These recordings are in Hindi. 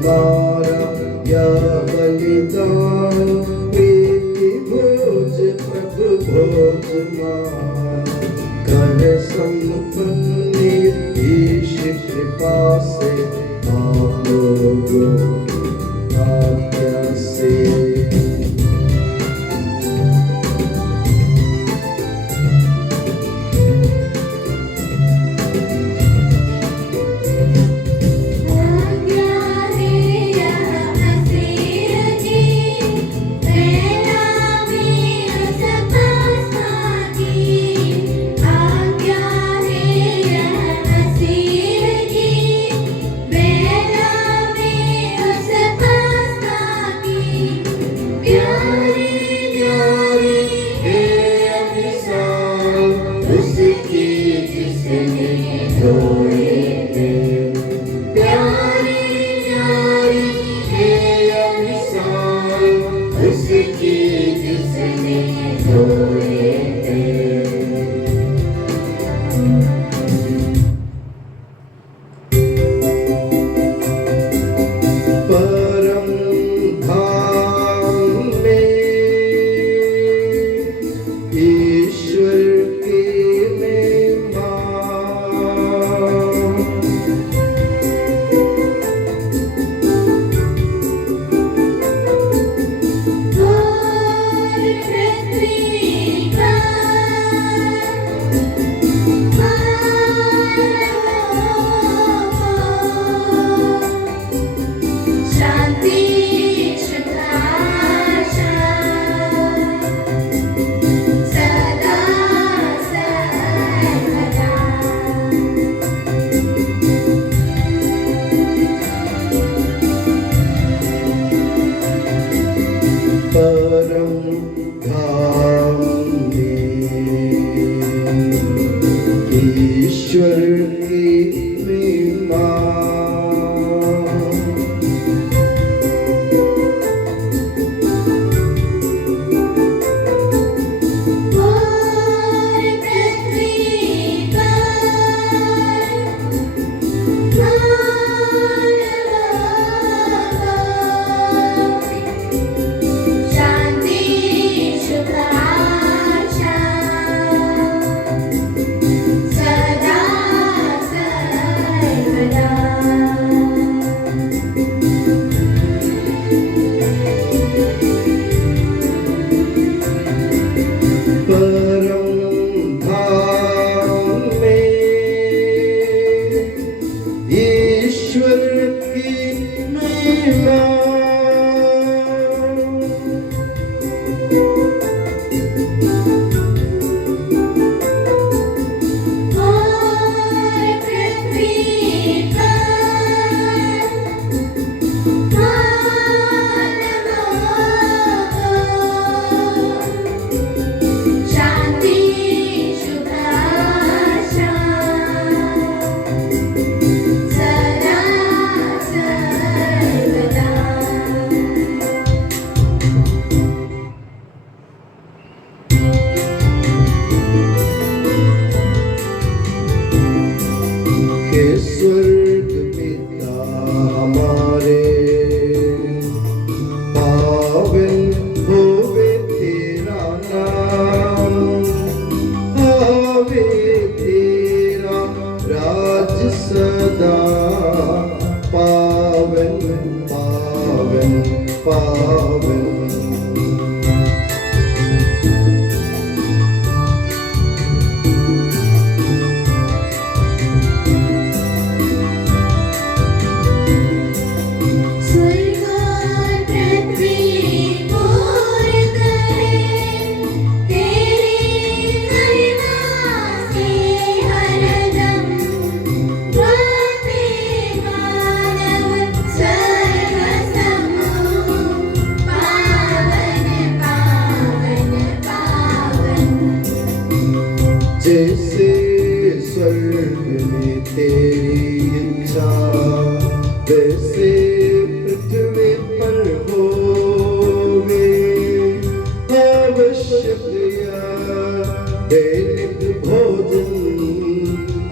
हमारा यह बलिदान प्रीति भोज प्रभु भोजमान कर संपन्न ईश कृपा से आलोगो आज्ञा से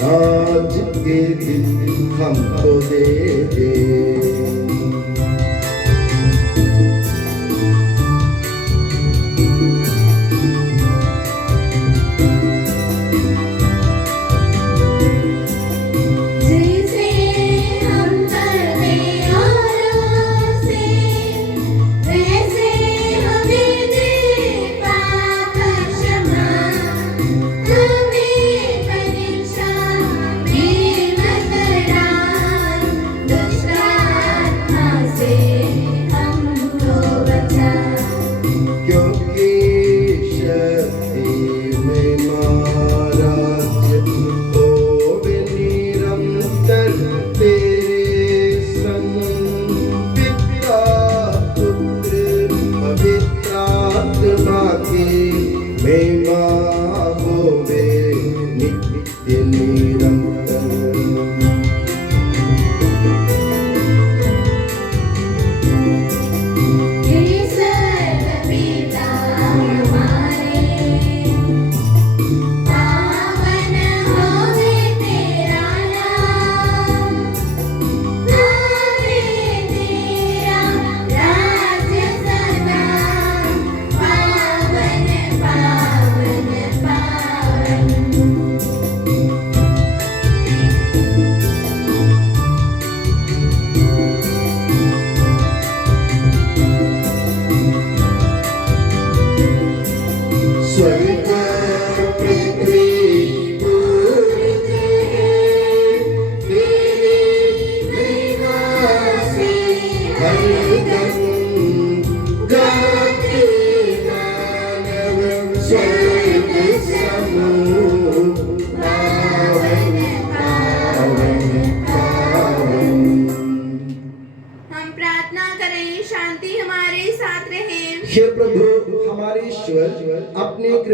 आज के दिन हमको दे दे।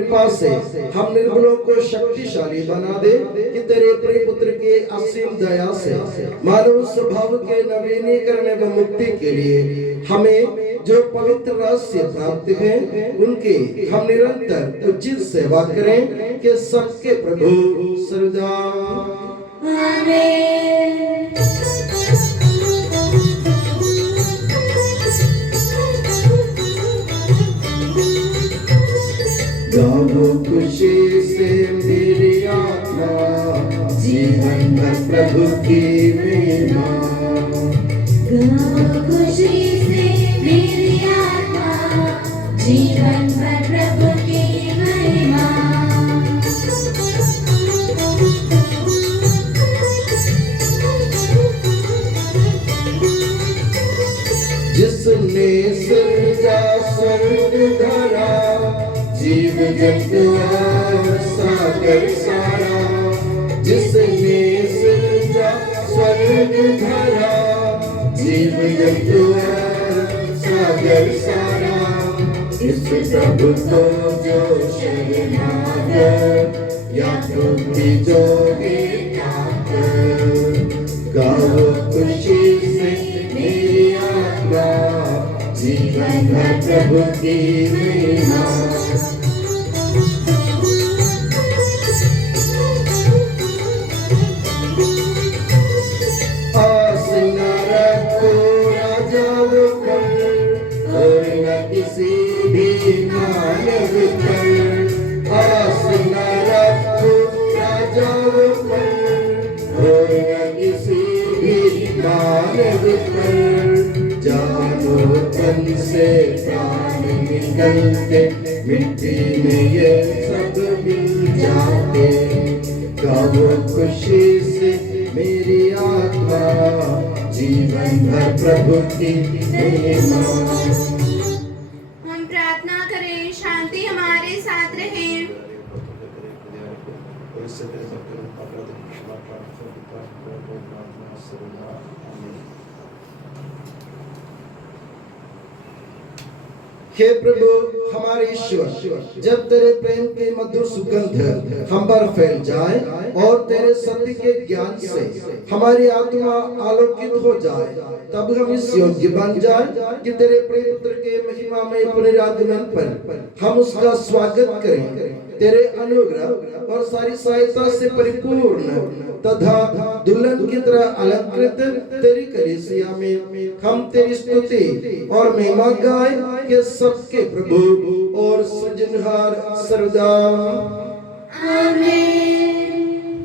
कृपा से हम निर्बलों को शक्तिशाली बना दे कि तेरे प्रिय पुत्र के असीम दया से मानव स्वभाव के नवीनीकरण व मुक्ति के लिए हमें जो पवित्र रहस्य प्राप्त है उनकी हम निरंतर उचित सेवा करें कि सबके प्रभु सर्वदा आमीन। गाओ खुशी से मेरी आत्मा जीवन भर प्रभु की महिमा। गाओ खुशी से मेरी आत्मा जीवन भर प्रभु की महिमा। जिसने सृजा स्वर्ग धरा जीव जंतु और सागर सारा। जिसने सृजा स्वर्ग धरा जीव जंतु और सागर सारा। इस प्रभु को जो शरणागत या टूटी जोगे गाओ खुशी से मेरी आत्मा जीवन भर प्रभु की महिमा। आस न रखो राजाओं पर और न किसी भी मानव पर। आस न रखो राजाओं पर और न किसी भी मानव पर। जानो तन से प्राण निकलते मिट्टी में ये सब मिल जाते। गाओ खुशी से मेरी आत्मा जीवन भर प्रभु की महिमा। हम प्रार्थना करें शांति हमारे साथ रहे। हे प्रभु हमारे ईश्वर, जब तेरे प्रेम की मधुर सुगंध हम पर फैल जाए और तेरे सत्य के ज्ञान से हमारी आत्मा आलोकित हो जाए, तब हम इस योग्य बन जाए कि तेरे प्रिय पुत्र के महिमा में पुनरागमन पर हम उसका स्वागत करें। तेरे अनुग्रह और सारी सहायता से परिपूर्ण तथा दुल्हन की तरह अलंकृत तेरी कलीसिया में हम तेरी स्तुति और महिमा गाएं कि सबके प्रभु और सृजनहार सर्वदा आमीन।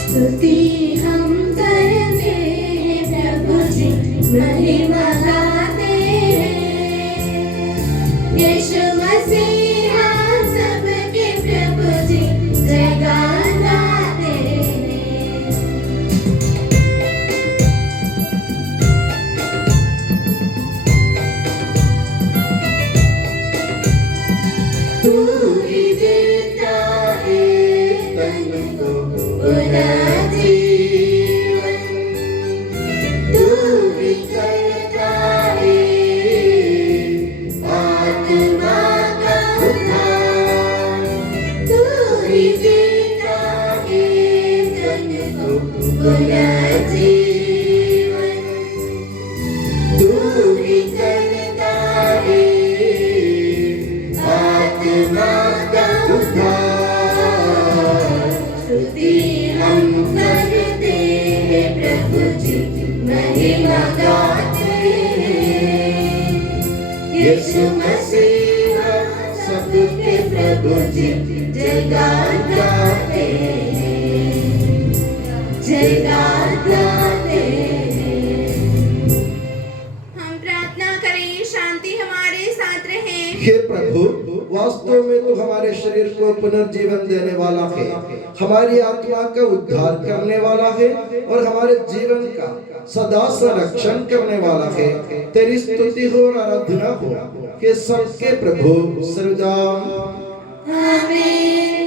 स्तुति हम करते हैं प्रभु जी, महिमा गाते हैं। यीशु मसीह सबके प्रभु जी, जयगान गाते हैं। तू ही देता है तन को पुनर्जीवन। तू ही करता है आत्मा का उद्धार। तू ही देता है तन को पुनर्जीवन। तू ही करता है आत्मा का उद्धार। स्तुति हम करते हैं प्रभु जी, महिमा गाते हैं। यीशु मसीह सबके प्रभु जी, जयगान गाते हैं, जयगान गाते हैं। हम प्रार्थना करें शांति हमारे साथ रहे। हे प्रभु, वास्तव में तू हमारे शरीर को पुनर्जीवन देने वाला है, हमारी आत्मा का उद्धार करने वाला है और हमारे जीवन का सदा संरक्षण करने वाला है। तेरी स्तुति हो और आराधना हो कि सबके प्रभु सर्वदा आमीन।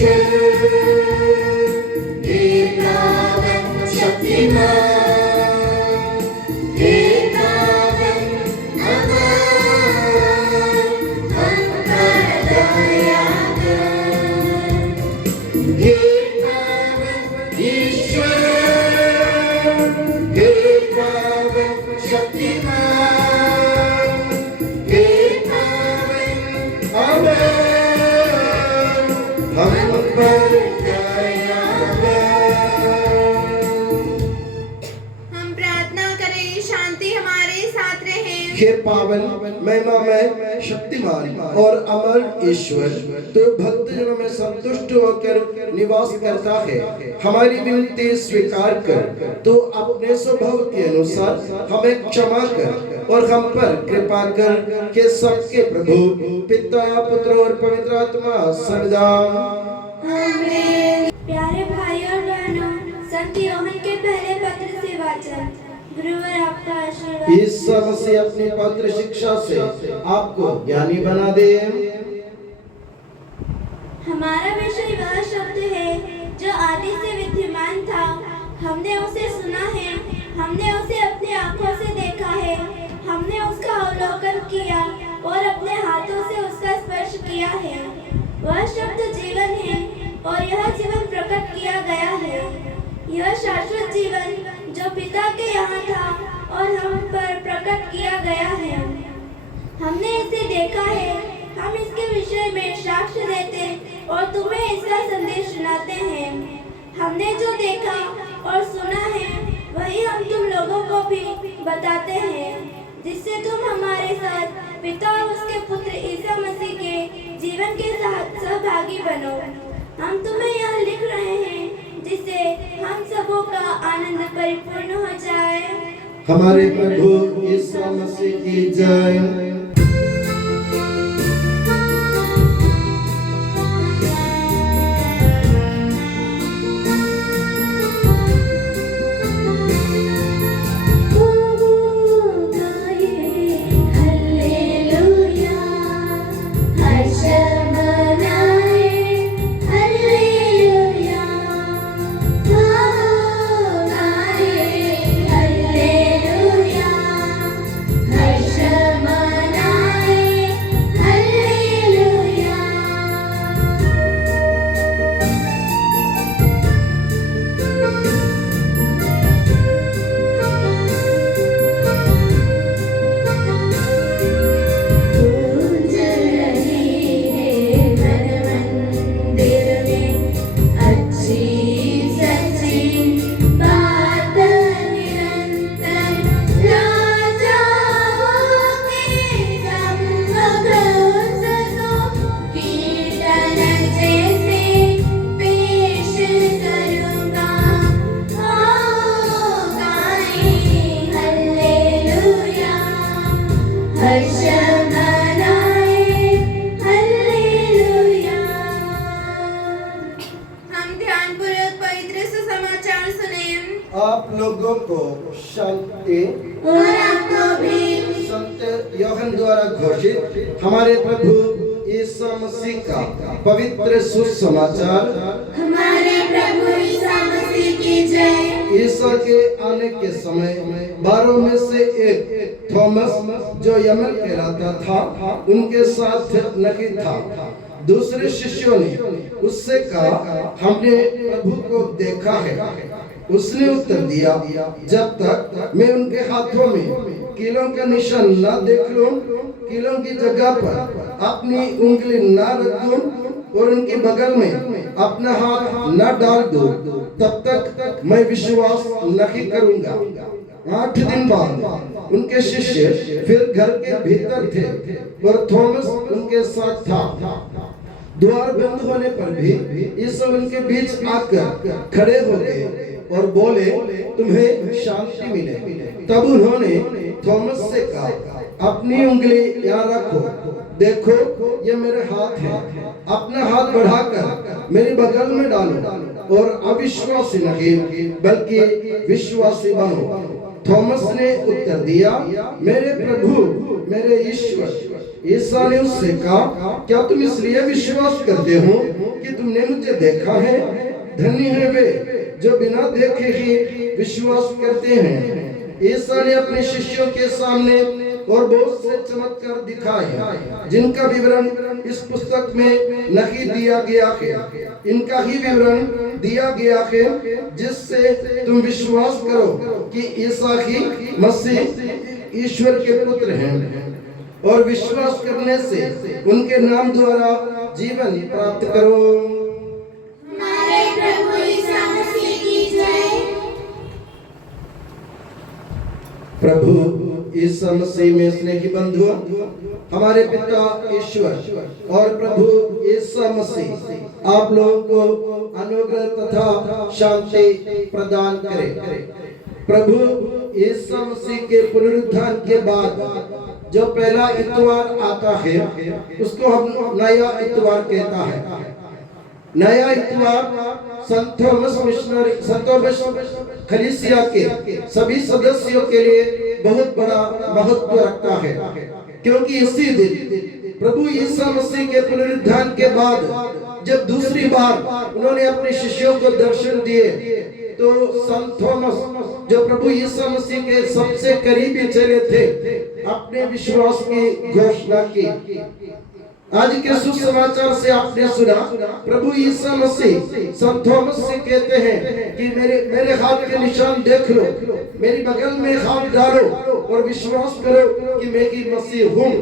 ईश्वर हे पावन शक्तिमान हे पावन अमर हम पर दया कर हे पावन ईश्वर हे पावन शक्तिमान हे पावन अमर हम पर दया हम प्रार्थना करें शांति हमारे साथ रहे। हे पावन महिमामय शक्तिमान और अमर ईश्वर तो भक्तजनों में संतुष्ट होकर निवास करता है, हमारी विनती स्वीकार कर तो अपने स्वभाव के अनुसार हमें क्षमा कर और हम पर कृपा कर के सबके प्रभु पिता पुत्र और पवित्र आत्मा सदा। प्यारे भाइयों और बहनों, संत योहन के पहले पत्र से वाचन। गुरुवर आपका आशीर्वाद। ईसा मसीह अपनी पवित्र शिक्षा से आपको ज्ञानी बना दे। हमारा विषय वह शब्द है जो आदि से विद्यमान था। हमने उसे सुना है, हमने उसे अपनी आंखों से देखा है, हमने उसका अवलोकन किया और अपने हाथों से उसका स्पर्श किया है। वह शब्द जीवन है और यह जीवन प्रकट किया गया है। यह शाश्वत जीवन जो पिता के यहाँ था और हम पर प्रकट किया गया है। हमने इसे देखा है, हम इसके विषय में साक्ष्य देते और तुम्हें इसका संदेश सुनाते हैं। हमने जो देखा और सुना है वही हम तुम लोगों को भी बताते हैं, जिससे तुम हमारे साथ पिता और उसके पुत्र ईसा मसीह के जीवन के साथ सहभागी बनो। हम तुम्हें यह लिख रहे हैं जिससे हम सबों का आनंद परिपूर्ण हो जाए। हमारे प्रभु ईसा मसीह की जय। आप लोगों को शांति और आपको भी। संत योहन द्वारा घोषित हमारे प्रभु ईसा मसीह का पवित्र सुसमाचार। हमारे प्रभु ईसा मसीह की जय। ईसा के आने के समय 12 में से एक थॉमस जो यमन कहलाता था उनके साथ नहीं था। दूसरे शिष्यों ने उससे कहा, हमने प्रभु को देखा है। उसने उत्तर दिया, जब तक मैं उनके हाथों में कीलों का निशान न देख लूं, कीलों की जगह पर अपनी उंगली न रख दूं और उनके बगल में अपना हाथ न डाल दूं, तब तक मैं विश्वास नहीं करूंगा। 8 दिन बाद उनके शिष्य फिर घर के भीतर थे और थॉमस उनके साथ था। द्वार बंद होने पर भी यीशु उनके बीच आकर खड़े हो गए और बोले, तुम्हें शांति मिले। तब उन्होंने थॉमस से कहा, अपनी उंगली यहाँ रखो, देखो ये मेरे हाथ है। अपना हाथ बढ़ाकर मेरे बगल में डालो और अविश्वासी नहीं बल्कि विश्वासी बनो। थॉमस ने उत्तर दिया, मेरे प्रभु मेरे ईश्वर। ईसा ने उससे कहा, क्या तुम इसलिए विश्वास करते हो कि तुमने मुझे देखा है? धन्य है वे जो बिना देखे ही विश्वास करते हैं। ईसा ने अपने शिष्यों के सामने और बहुत से चमत्कार दिखाए जिनका विवरण इस पुस्तक में नहीं दिया गया है। इनका ही विवरण दिया गया है जिससे तुम विश्वास करो कि ईसा ही मसीह ईश्वर के पुत्र हैं और विश्वास करने से उनके नाम द्वारा जीवन प्राप्त करो। हमारे प्रभु ईसा मसीह की जय। प्रभु ईसा मसीह में स्नेही बंधुओं, हमारे पिता ईश्वर और प्रभु ईसा मसीह आप लोगों को अनुग्रह तथा शांति प्रदान करे। प्रभु ईसा मसीह के पुनरुत्थान के बाद जो पहला इतवार आता है उसको हम नया इतवार कहता है। नया इतवार संत थॉमस मिशनरी संत थॉमस कलीसिया के सभी सदस्यों के लिए बहुत बड़ा महत्व रखता है, क्योंकि इसी दिन प्रभु ईसा मसीह के पुनरुत्थान के बाद जब दूसरी बार उन्होंने अपने शिष्यों को दर्शन दिए तो संत थॉमस जो प्रभु ईसा मसीह के सबसे करीबी चेले थे अपने विश्वास की घोषणा की। आज के सुसमाचार से आपने सुना प्रभु ईसा मसीह संत थॉमस से कहते हैं कि मेरे हाथ के निशान देख लो, मेरी बगल में हाथ डालो और विश्वास करो कि मैं की मसीह हूँ।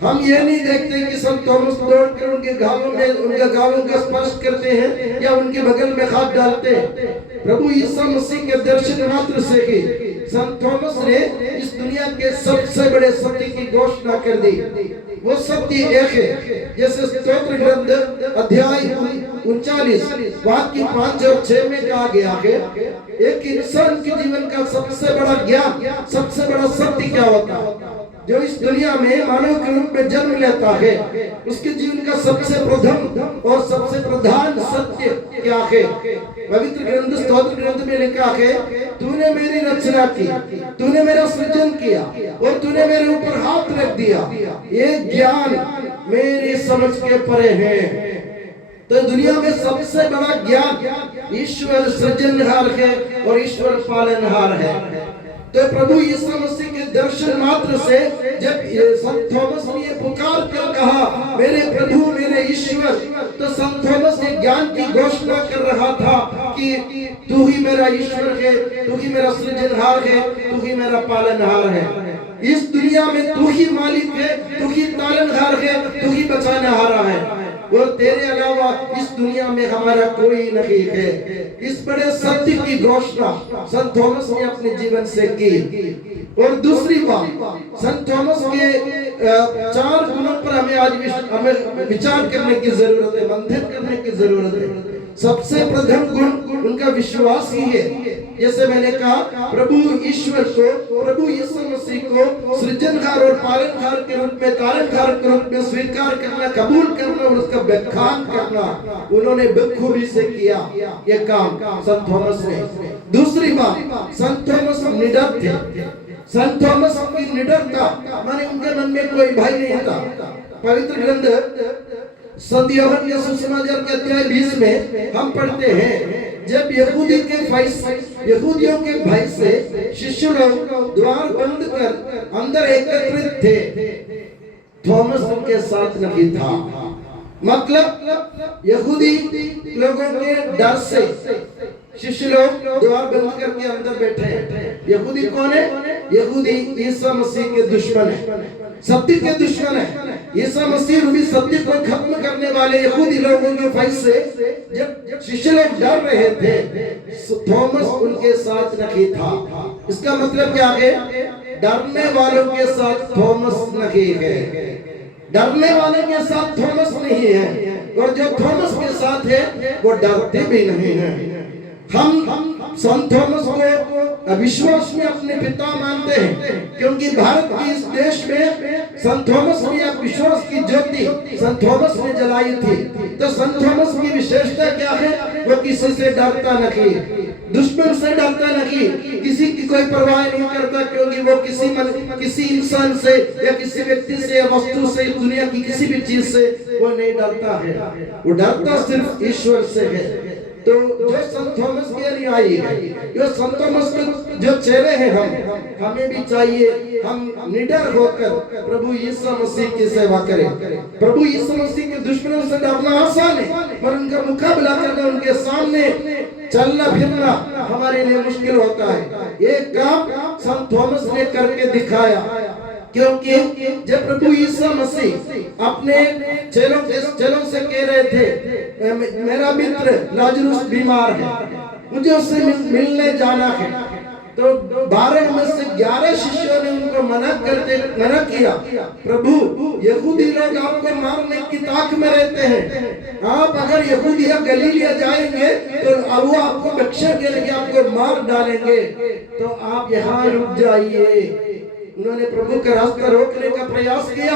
हम ये नहीं देखते कि संत थॉमस दौड़कर उनके घावों का स्पर्श करते हैं या उनके बगल में हाथ डालते हैं। प्रभु ईसा मसीह के दर्शन मात्र से ही संत थॉमस ने इस दुनिया के सबसे बड़े सत्य की घोषणा कर दी। वो सत्य एक है, जैसे स्तोत्र ग्रंथ अध्याय 39 वाक्य 5 और 6 में कहा गया है, एक इंसान के जीवन का सबसे बड़ा ज्ञान, सबसे बड़ा सत्य क्या होता है? जो इस दुनिया में मानव के रूप में जन्म लेता है उसके जीवन का सबसे प्रथम और सबसे प्रधान सत्य क्या है? पवित्र ग्रंथ स्तोत्र ग्रंथ में लिखा है, तूने मेरी रचना की, तूने मेरा सृजन किया और तूने मेरे ऊपर हाथ रख दिया। ये ज्ञान मेरी समझ के परे है। तो दुनिया में सबसे बड़ा ज्ञान ईश्वर सृजनहार है और ईश्वर पालनहार है। तो प्रभु यीशु मसीह के दर्शन मात्र से जब संत थॉमस ने ये पुकार कर कहा मेरे प्रभु मेरे ईश्वर, तो संत थॉमस ने ज्ञान की घोषणा कर रहा था कि तू ही मेरा ईश्वर है, तू ही मेरा सृजनहार है, तू ही मेरा पालनहार है। इस दुनिया में तू ही मालिक है, तू ही पालनहार है, तू ही बचानेहारा है और तेरे अलावा इस दुनिया में हमारा कोई नहीं है। इस बड़े सत्य की घोषणा संत थॉमस ने अपने जीवन से की। और दूसरी बात, संत थॉमस के 4 गुणों पर हमें आज विचार करने की जरूरत है, मंथन करने की जरूरत है। सबसे प्रथम गुण उनका विश्वास ही है। जैसे मैंने कहा, प्रभु ईश्वर को, प्रभु यीशु मसीह को सृजनहार और पालनहार के रूप में, तारणहार के रूप में स्वीकार करना, कबूल करना और उसका व्याख्यान करना उन्होंने बखूबी से किया ये काम संत थॉमस ने। दूसरी बात, संत थॉमस निडर थे। संत थॉमस की निडरता माने उनके मन में कोई भय नहीं था। पवित्र ग्रंथ संत यूहन्ना के सुसमाचार के अध्याय 20 में हम पढ़ते हैं, जब यहूदियों के भय से शिष्य लोग द्वार बंद कर अंदर एकत्रित थे, थॉमस उनके साथ नहीं था। मतलब यहूदी लोगों के डर से शिष्य लोग द्वार बंद करके अंदर बैठे हैं। यहूदी कौन है? यहूदी ईसा मसीह के दुश्मन है, सत्य के दुश्मन है। ईसा मसीह रूपी सत्य को खत्म करने वाले यहूदी लोगों के भय से जब शिष्य लोग डर रहे थे, थॉमस उनके साथ नहीं था। इसका मतलब क्या है? डरने वालों के साथ थॉमस नहीं है, डरने वाले के साथ थॉमस नहीं है, और जो थॉमस के साथ है वो डरते भी नहीं है। हम संत थॉमस को विश्वास में अपने पिता मानते हैं, क्योंकि भारत के इस देश में संत थॉमस ने विश्वास की ज्योति संत थॉमस ने जलाई थी। तो संत थॉमस की विशेषता क्या है? वो किसी से डरता नहीं, दुश्मन से डरता नहीं, किसी की कोई परवाह नहीं करता, क्योंकि वो किसी इंसान से या किसी व्यक्ति से या वस्तु से, दुनिया की किसी भी चीज से वो नहीं डरता है, वो डरता सिर्फ ईश्वर से है। तो जो संत थॉमस के अनुयायी है, जो संत थॉमस के जो चेले हैं, हमें भी चाहिए हम निडर होकर प्रभु यीशु मसीह की सेवा करें। प्रभु यीशु मसीह के दुश्मनों से डरना आसान है, पर उनका मुकाबला करना, उनके सामने चलना फिरना हमारे लिए मुश्किल होता है। ये काम संत थॉमस ने करके दिखाया, क्योंकि जब प्रभु यीशु मसीह अपने चेलों से कह रहे थे, मेरा मित्र लाजरुस बीमार है, मुझे उससे मिलने जाना है, तो 12 में से 11 शिष्यों ने उनको मना किया, प्रभु यहूदी लोग आपको मारने की ताक में रहते हैं, आप अगर यहूदिया गलीलिया जाएंगे तो वो आपको बख्शा के लिए आपको मार डालेंगे, तो आप यहाँ रुक जाइए। उन्होंने प्रभु का रास्ता रोकने का प्रयास किया,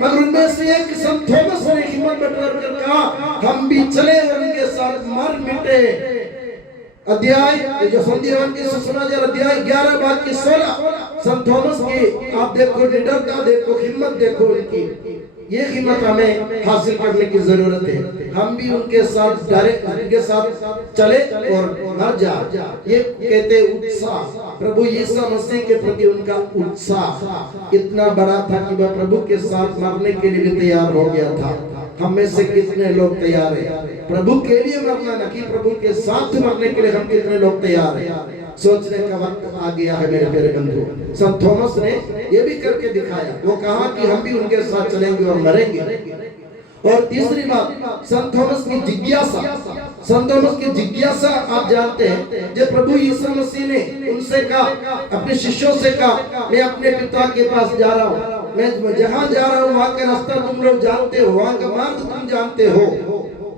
मगर उनमें से एक संत थॉमस ने हिम्मत बटोर कर कहा, हम भी चले और उनके साथ मर मिटे। अध्याय जो संध्यावन के सुसमाचार अध्याय 11 बात की 16, संत थॉमस की आप देखो निडरता, देखो हिम्मत, देखो उनकी, ये हिम्मत हमें हासिल करने की जरूरत है। हम भी उनके साथ डरे, उनके साथ चले और मर जा। ये कहते उत्साह, प्रभु यीशु मसीह के प्रति उनका उत्साह इतना बड़ा था कि वह प्रभु के साथ मरने के लिए भी तैयार हो गया था। हम में से कितने लोग तैयार हैं प्रभु के लिए मरना, न कि प्रभु के साथ मरने के लिए हम कितने लोग तैयार हैं? सोचने का वक्त आ गया है मेरे प्यारे बंधु। संत थॉमस ने ये भी करके दिखाया, वो कहा कि हम भी उनके साथ चलेंगे और मरेंगे। और तीसरी बात, संत थॉमस की जिज्ञासा। संत थॉमस की जिज्ञासा आप जानते हैं, जब प्रभु यीशु मसीह ने उनसे कहा, अपने शिष्यों से कहा, मैं अपने पिता के पास जा रहा हूँ, मैं जहाँ जा रहा हूँ वहाँ का रास्ता तुम लोग जानते हो, वहाँ का मार्ग तुम जानते हो।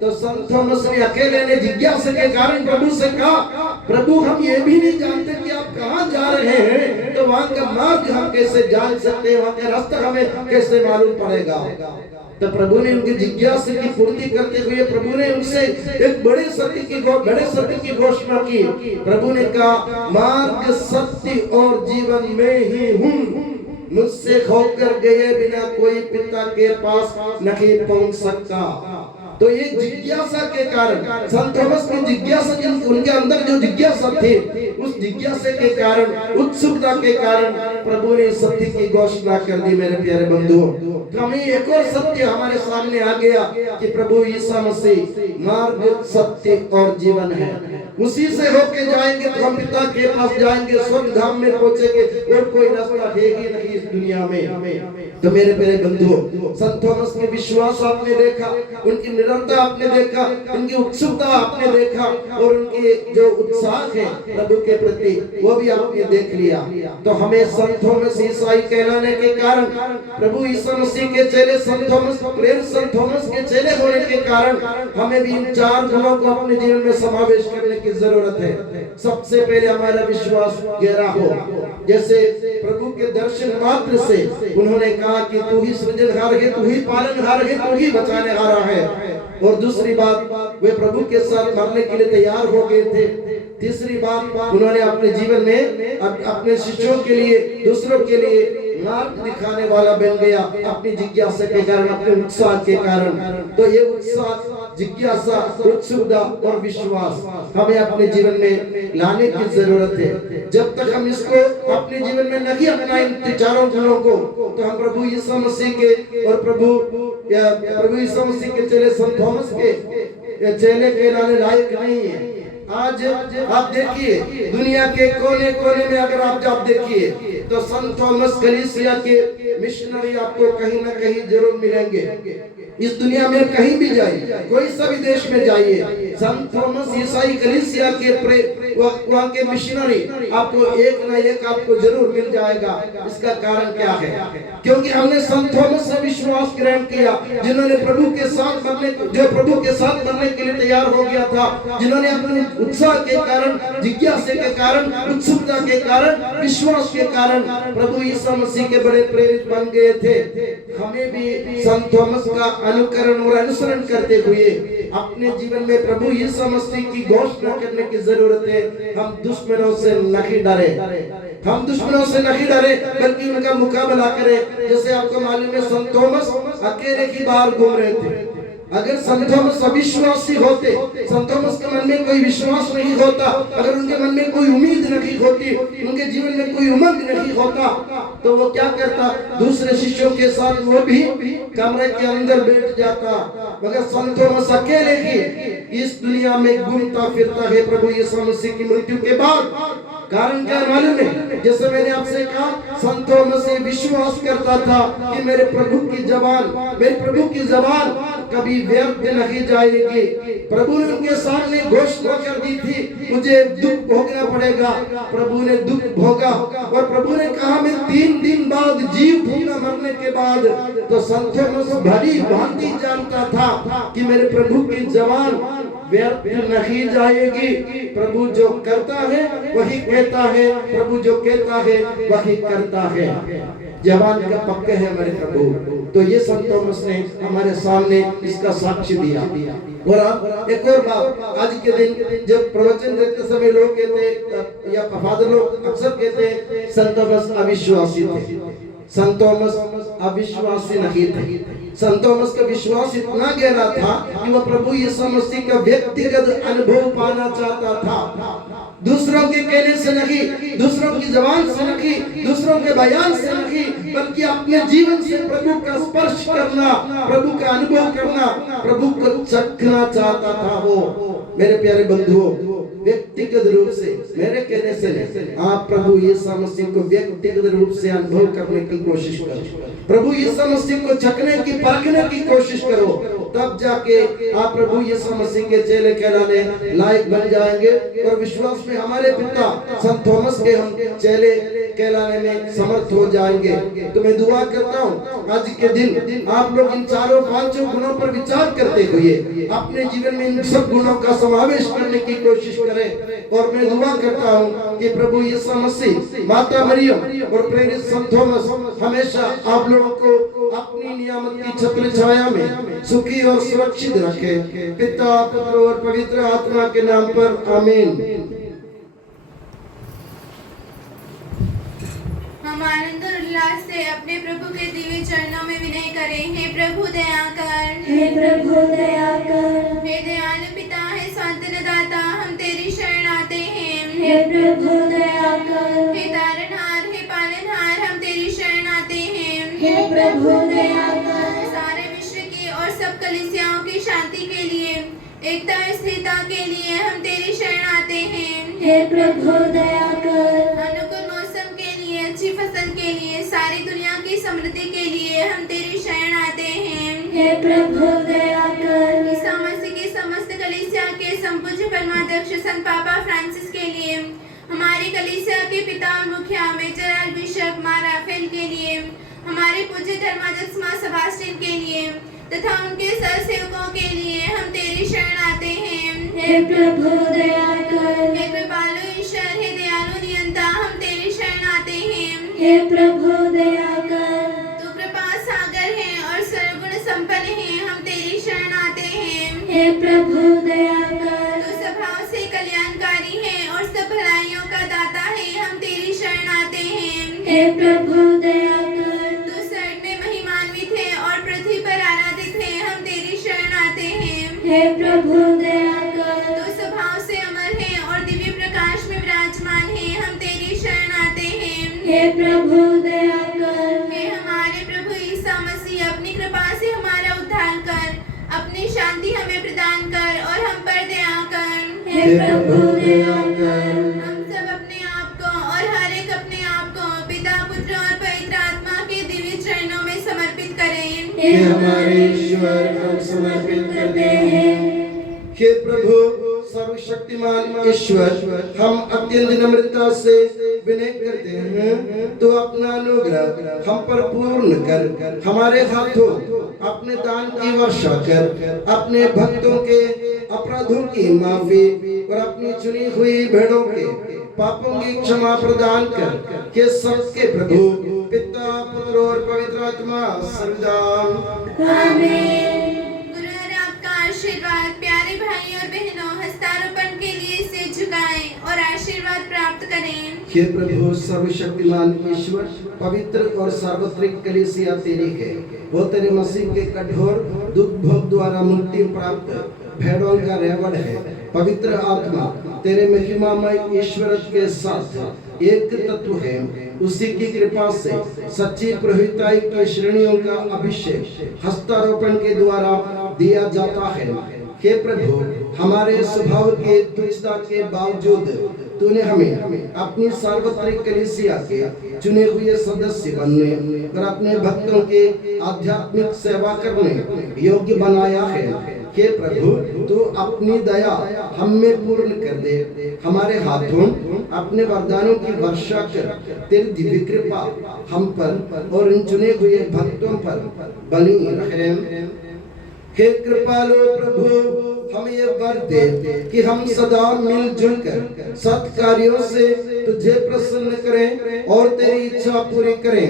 तो संत थॉमस ने अकेले ने जिज्ञासा के कारण प्रभु से कहा, प्रभु हम ये भी नहीं जानते कि आप कहाँ जा रहे हैं, तो वहाँ का मार्ग हम कैसे जान सकते हैं, वहाँ का रास्ता हमें कैसे मालूम पड़ेगा? तो प्रभु ने उनकी जिज्ञासा की पूर्ति करते हुए प्रभु ने उनसे एक बड़े सत्य की घोषणा की। प्रभु ने कहा, मार्ग, सत्य और जीवन में ही हूँ, मुझसे होकर गए बिना कोई पिता के पास नहीं पहुंच सकता। तो ये जिज्ञासा के कारण, संत थॉमस की जिज्ञासा, उनके अंदर जो जिज्ञासा थी, उस जिज्ञासा के कारण, उत्सुकता के कारण प्रभु ने सत्य की घोषणा कर दी। मेरे प्यारे बंधुओं, हमें एक और सत्य हमारे सामने आ गया कि प्रभु यीशु मसीह मार्ग, सत्य और जीवन है। उसी से होके जाएंगे तो हम पिता के पास जाएंगे, स्वर्ग धाम में पहुंचेंगे, और कोई रास्ता है ही नहीं इस दुनिया में। तो मेरे प्यारे बंधुओं, संत थॉमस के विश्वास आपने देखा, उनकी निरंतरता आपने देखा, उनकी उत्सुकता आपने देखा, और उनके जो उत्साह है प्रभु के प्रति वो भी आपने देख लिया। तो हमें संत थॉमस ईसाई कहलाने के कारण, प्रभु यीशु मसीह के चेले संत थॉमस के चेले होने के कारण, हमें भी इन 4 गुणों को अपने जीवन में समावेश करने की जरूरत है। सबसे पहले हमारा विश्वास गहरा हो, जैसे प्रभु के दर्शन मात्र से उन्होंने कहा कि तू ही सृजनहार है, तू ही पालनहार है, तू ही बचाने हारा है। और दूसरी बात, वे प्रभु के साथ मरने के लिए तैयार हो गए थे। तीसरी बात, उन्होंने अपने जीवन में अपने शिष्यों के लिए, दूसरों के लिए मार्ग दिखाने वाला बन गया, अपनी जिज्ञासा के कारण, अपने उत्साह के कारण। तो ये उत्साह, जिज्ञासा, उत्सुकता और विश्वास हमें अपने जीवन में लाने की जरूरत है। जब तक हम इसको अपने जीवन में नहीं अपनाएं, इन 4 गुणों को, तो हम प्रभु यीशु मसीह के और प्रभु यीशु मसीह के चेले संत थॉमस के चेले कहलाने लायक नहीं है। आज आप देखिए, दुनिया के कोने कोने में अगर आप देखिए तो संत थॉमस कलीसिया के मिशनरी आपको कहीं ना कहीं जरूर मिलेंगे। इस दुनिया में कहीं भी जाइए, कोई सा भी देश में जाइए, संत थॉमस ईसाई कलीसिया के वहाँ के मिशनरी आपको एक ना एक आपको जरूर मिल जाएगा। इसका कारण क्या है? क्योंकि हमने संत थॉमस से विश्वास ग्रहण किया, जिन्होंने प्रभु के साथ मरने के लिए तैयार हो गया था, जिन्होंने अपने उत्साह के कारण, जिज्ञासा के कारण, उत्सुकता के कारण, विश्वास के कारण कारण प्रभु यीशु मसीह के बड़े प्रेरित बन गए थे, हमें भी संत थॉमस का अनुकरण और अनुसरण करते हुए अपने जीवन में प्रभु यीशु मसीह की घोषणा करने की जरूरत है। हम दुश्मनों से नहीं डरे, हम दुश्मनों से नहीं डरे, बल्कि उनका मुकाबला करें। जैसे आपको मालूम है संत थॉमस अकेले ही बाहर घूम रहे थे। अगर संत थॉमस अविश्वासी होते, संत थॉमस के मन में कोई विश्वास नहीं होता, अगर उनके मन में कोई उम्मीद नहीं होती, उनके जीवन में कोई उमंग नहीं होता, तो वो क्या करता? दूसरे शिष्यों के साथ वो भी कमरे के अंदर बैठ जाता। मगर संत थॉमस अकेले ही इस दुनिया में घूमता फिरता है प्रभु यीशु मसीह की मृत्यु के बाद। कारण क्या मालूम है? जैसे मैंने आपसे कहा, संत थॉमस विश्वास करता था कि मेरे प्रभु की जबान कभी व्यर्थ नहीं जाएगी। प्रभु ने उनके सामने घोषणा कर दी थी, मुझे दुख भोगना पड़ेगा। प्रभु ने दुख भोगा और प्रभु ने कहा मैं 3 दिन बाद जीव भूखा मरने के बाद। तो संत थॉमस भली भांति जानता था कि मेरे प्रभु की जबान व्यर्थ नहीं जाएगी। प्रभु जो करता है वही कहता है, प्रभु जो कहता है वही करता है। जबान का पक्का है मेरे प्रभु। तो ये संत थॉमस ने हमारे सामने इसका साक्ष्य दिया। और आप एक और बात, आज के दिन जब प्रवचन देते समय लोग कहते या फादर लोग अक्सर कहते संत थॉमस अविश्वासी थे। संत थॉमस अविश्वासी नहीं थे। संत थॉमस का विश्वास इतना गहरा था कि वह प्रभु यीशु मसीह का व्यक्तिगत अनुभव पाना चाहता था। दूसरों के कहने से नहीं, दूसरों की जबान से नहीं, दूसरों के बयान से नहीं, बल्कि अपने जीवन से प्रभु का स्पर्श करना, प्रभु का अनुभव करना, प्रभु को चखना चाहता था वो। मेरे प्यारे बंधुओं, व्यक्तिगत रूप से, मेरे कहने से नहीं, आप प्रभु यीशु मसीह को व्यक्तिगत रूप से अनुभव करने की कोशिश करो। प्रभु यीशु मसीह को चखने की, परखने की कोशिश करो, तब जाके आप प्रभु यीशु मसीह के चेले कहलाने लायक बन जाएंगे। और विश्वास में हमारे पिता संत थॉमस के हम चेले कहलाने में समर्थ हो जाएंगे। तो मैं दुआ करता हूँ आज के दिन आप लोग इन 4-5 गुणों पर विचार करते हुए अपने जीवन में इन सब गुणों का समावेश करने की कोशिश करें। और मैं दुआ करता हूँ कि प्रभु यीशु मसीह, माता मरियम और प्रेरित संत थॉमस हमेशा आप लोगों को अपनी नियामत की छत्र छाया में सुखी और सुरक्षित रखे। पिता, पुत्र और पवित्र आत्मा के नाम पर आमीन। हम आनंद और उल्लास से अपने प्रभु के दिव्य चरणों में विनय करें। हे प्रभु दया कर, हे प्रभु दया कर। हे दयालु पिता, हे सांत्वना दाता, हम तेरी शरण आते हैं। हे प्रभु दया कर। हे तारनहार, हे पालनहार, हम तेरी शरण आते हैं। हे प्रभु दया कर। सारे विश्व की और सब कलीसियाओं की शांति के लिए, एकता और स्थिरता के लिए हम तेरी शरण आते हैं। हे प्रभु दया कर। अनुकूल मौसम के लिए, अच्छी फसल के लिए, सारी दुनिया की समृद्धि के लिए हम तेरी शरण आते हैं। हे प्रभु दया कर। ईसा मसीह की समस्त कलीसिया के संपूज्य परमाध्यक्ष संत पापा फ्रांसिस के लिए, हमारी कलीसिया के पिता और मुखिया मेजर आर्चबिशप मां राफेल के लिए, हमारे पूज्य धर्माध्यक्ष मां सेबास्टियन के लिए तथा उनके सहसेवकों के लिए हम तेरी शरण आते हैं। हे प्रभु दया कर। हे कृपालु ईश्वर, हे दयालु नियंता, हम तेरी शरण आते हैं। हे प्रभु दया कर। तू कृपा सागर है और सर्वगुण संपन्न है, हम तेरी शरण आते हैं। हे प्रभु दया कर। तू स्वभाव से कल्याणकारी है और सब भलाइयों का दाता है, हम तेरी शरण आते हैं। हे प्रभु दया कर। तू स्वर्ग में महिमान्वित है और पृथ्वी पर आराधित है, हम तेरी शरण आते हैं। हे प्रभु दया कर। तू स्वभाव से अमर है और दिव्य प्रकाश में विराजमान है, हम तेरी शरण आते हैं। हे प्रभु दया कर। हे हमारे प्रभु ईसा मसीह, अपनी कृपा से हमारा उद्धार कर, अपनी शांति हमें प्रदान कर और हम पर दया कर। हे प्रभु दया कर। हम सब अपने आप को और हर एक अपने आप को पिता, पुत्र और पवित्र आत्मा के दिव्य चरणों में समर्पित करें। हे हमारे ईश्वर, हम समर्पित करते हैं। हे प्रभु सर्वशक्तिमान ईश्वर, हम अत्यंत नम्रता से विनय करते हैं, तो अपना अनुग्रह हम पर पूर्ण कर, हमारे हाथों अपने दान की वर्षा कर, अपने भक्तों के अपराधों की माफी और अपनी चुनी हुई भेड़ों के पापों की क्षमा प्रदान कर के सबके प्रभु पिता पुत्र और पवित्र आत्मा सर्वदा आमीन। गुरु और आपका आशीर्वाद प्यारे भाई और बहनों हस्तारोपण के लिए सिर झुकाएं और आशीर्वाद प्राप्त करें। हे प्रभु सर्वशक्तिमान ईश्वर, पवित्र और सार्वत्रिक कलीसिया तेरी है। वो तेरे मसीह के कठोर दुख भोग द्वारा मुक्ति प्राप्त भेड़ों का रेवड़ है। पवित्र आत्मा तेरे महिमामय ईश्वर के साथ एक तत्व है। उसी की कृपा से सच्ची प्रभुताई की श्रेणियों का अभिषेक हस्तारोपण के द्वारा दिया जाता है। हे प्रभु, हमारे स्वभाव के तुच्छता के बावजूद तूने हमें अपनी सार्वत्रिक कलीसिया के चुने हुए सदस्य बनने और अपने भक्तों के आध्यात्मिक सेवा करने योग्य बनाया है। हे प्रभु, तू अपनी दया हम में पूर्ण कर दे। हमारे हाथों अपने वरदानों की वर्षा कर। तेरी दिव्य कृपा हम पर और इन चुने हुए भक्तों पर बनी रहे। हे कृपालु प्रभु, हमें ये वर दे कि हम सदा मिलजुल कर सत् कार्यों से तुझे प्रसन्न करें और तेरी इच्छा पूरी करें।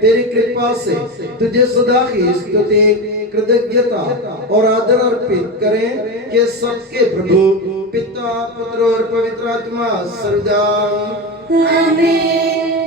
तेरी कृपा से तुझे सदा ही स्तुति, कृतज्ञता और आदर अर्पित करें कि सबके प्रभु पिता पुत्र और पवित्र आत्मा सर्वदा आमीन।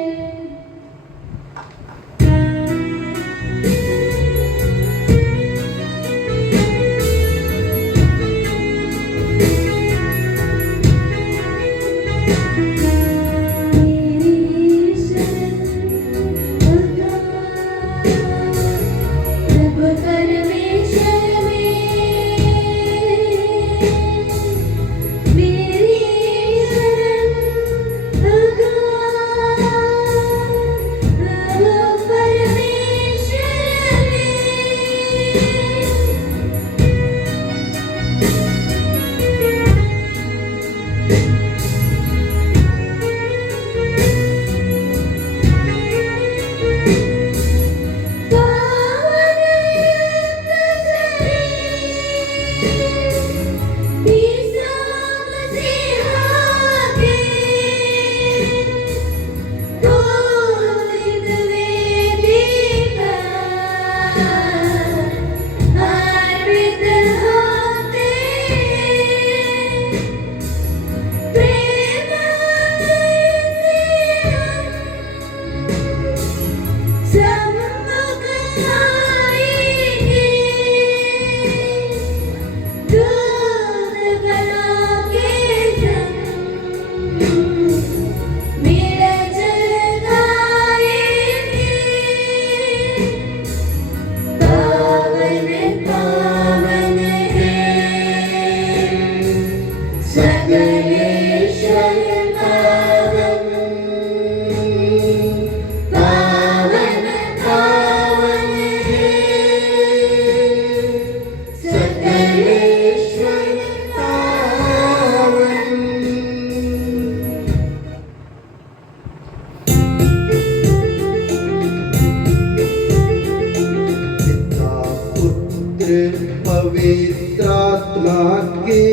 पवित्रात्मा की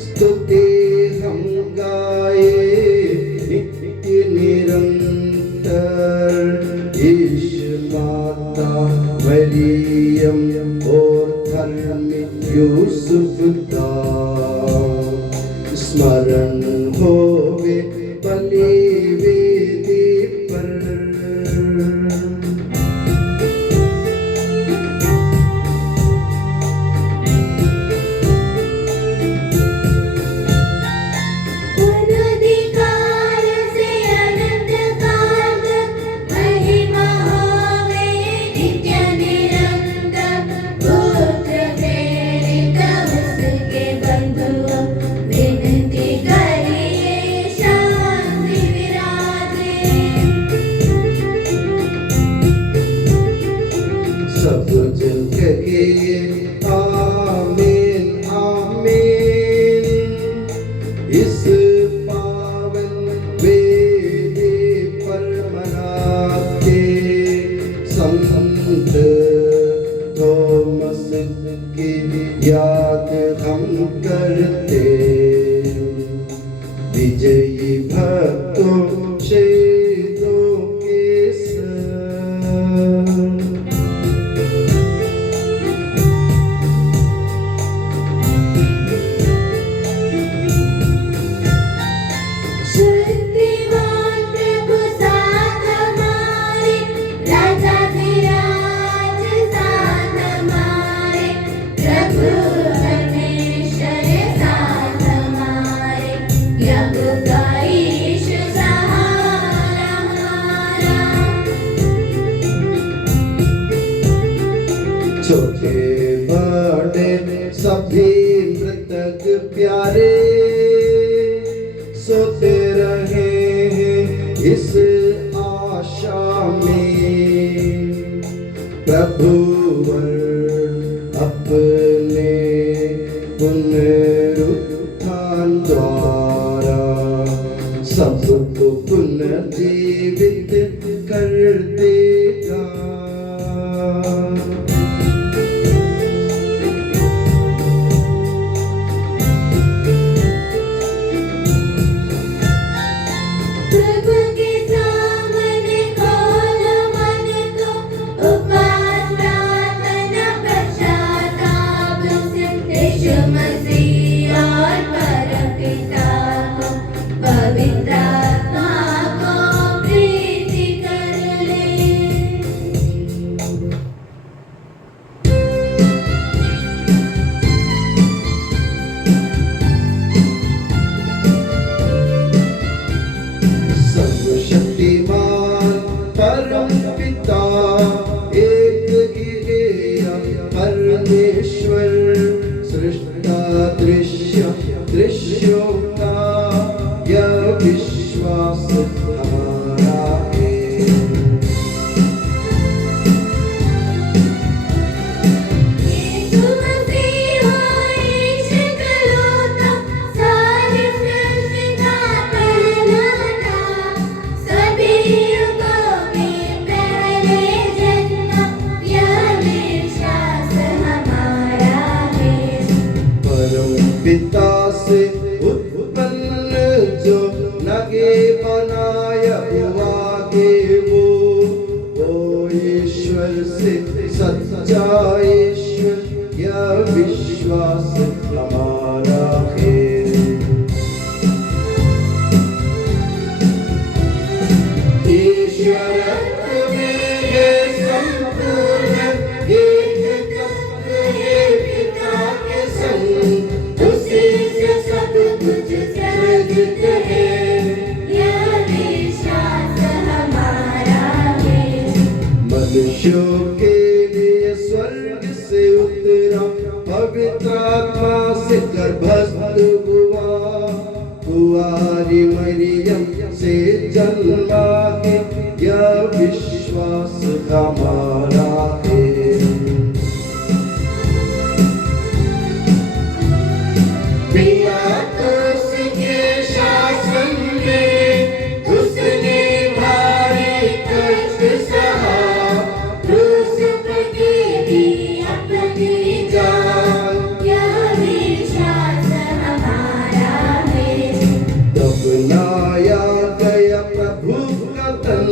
स्तुति हम गाए नित्य निरंतर। ईश माता मरियम और धर्मी यूसुफ का स्मरण होवे बलिवेदी पर। सब जन कहिए आमीन आमीन। इस पावन वेदी पर मनाते संत थॉमस की याद हम करते। विजयी भक्तों शेरों के संग। शक्तिमान प्रभु साथ हमारे, राजा विराज साथ हमारे, प्रभु परमेश्वर साथ हमारे, यज्ञ का ईश सहारा हमारा। छोटे बड़े सभी मृतक प्यारे सोते रहे हैं इस आशा में, प्रभुवर अपने पुनरुत्थान द्वारा सबको पुनर्जीवित कर देगा। प्रभु के सामने खोलो मन को, उपवास प्रार्थना पश्चाताप से, यीशु मसीह और परमपिता को, पवित्र आत्मा को प्रीति कर ले। सर्वशक्तिमान परम पिता एक ही है परमेश्वर, सृष्टा दृश्यों का यह विश्वास हमारा है। यीशु मसीह ईश इकलौता, सारी सृष्टि का पहलौठा, सभी युगों में पहले जन्म, यह विश्वास हमारा है। परम पिता से उत्पन्न जो नगे बनाया हुआ के वो ईश्वर से सच्चा ईश्वर, यह विश्वास हमारा है। ईश्वरत्व में ये संपूर्ण एक तत्व है पिता के संग, उसी से सब कुछ सृजित है। यह विश्वास हमारा है। मनुष्यों के लिए स्वर्ग से उतरा, पवित्र आत्मा से गर्भस्थ हुआ, कुंवारी मरियम से जन्मा है, यह विश्वास हमारा है। पिलातुस के शासन में उसने भारी कष्ट सहा, क्रूस पर दी अपनी जान, यह विश्वास हमारा है। दफनाया गया प्रभु का तन,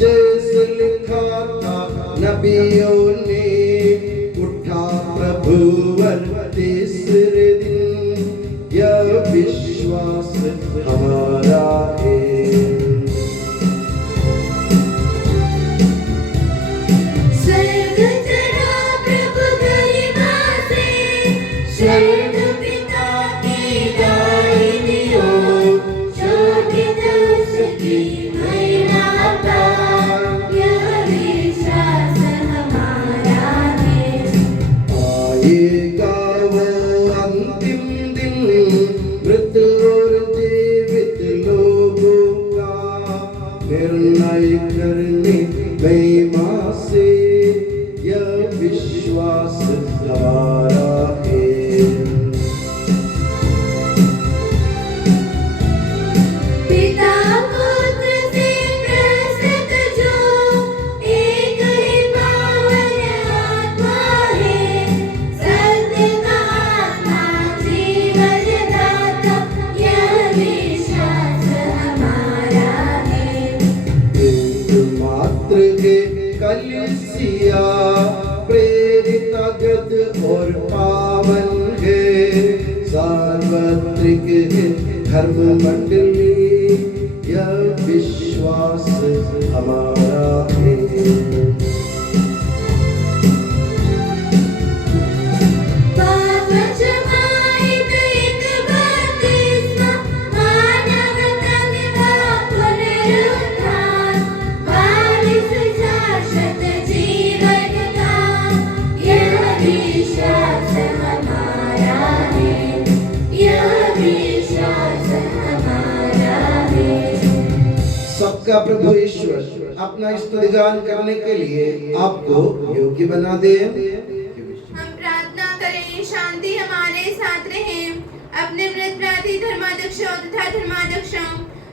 जैसे लिखा था नबियों ने, उठा प्रभुवर तीसरे दिन, यह विश्वास हमारा है। स्वर्ग चढ़ा प्रभु गरिमा से, स्वर्ग पिता की दाहिनी ओर, शोभित उसकी महिमा पार, यह विश्वास हमारा है। आएगा वो अंतिम दिन, मृत और जीवित लोगों का निर्णय करने महिमा से, यह विश्वास हमारा है। धर्म मंडली, यह विश्वास हमारा है। सबका प्रभु ईश्वर अपना स्तुतिगान करने के लिए आपको योग्य बना दे। हम प्रार्थना करें, शांति हमारे साथ रहे। अपने मृत प्रार्थी धर्माध्यक्षों तथा धर्माध्यक्षों,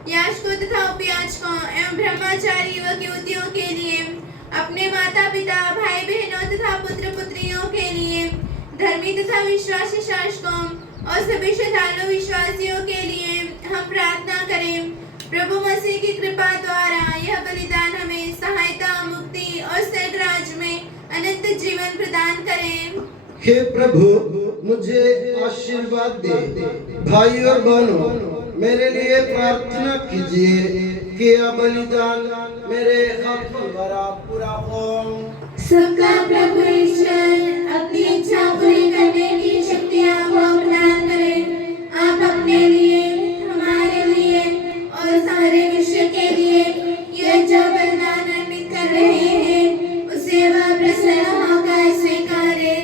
याजकों तथा उपयाजकों एवं ब्रह्मचारी युवक युवतियों के लिए, अपने माता पिता भाई बहनों तथा पुत्र पुत्रियों के लिए, धर्मी तथा विश्वासी शासकों और सभी श्रद्धालु विश्वासियों के लिए हम प्रार्थना करें। प्रभु मसीह की कृपा द्वारा यह बलिदान हमें सहायता, मुक्ति और स्वर्ग राज्य में अनंत जीवन प्रदान करें। हे प्रभु, मुझे आशीर्वाद दे। भाई और बहनों, मेरे लिए प्रार्थना कीजिए कि यह बलिदान मेरे हाथों द्वारा पूरा हो। सबका प्रभु ईश्वर अपनी इच्छा पूरी करने की शक्ति आपको प्रदान करें। आप अपने लिए, हमारे लिए और सारे विश्व के लिए यह जो बलिदान अर्पित कर रहे हैं, उसे वह प्रसन्न होकर स्वीकारे।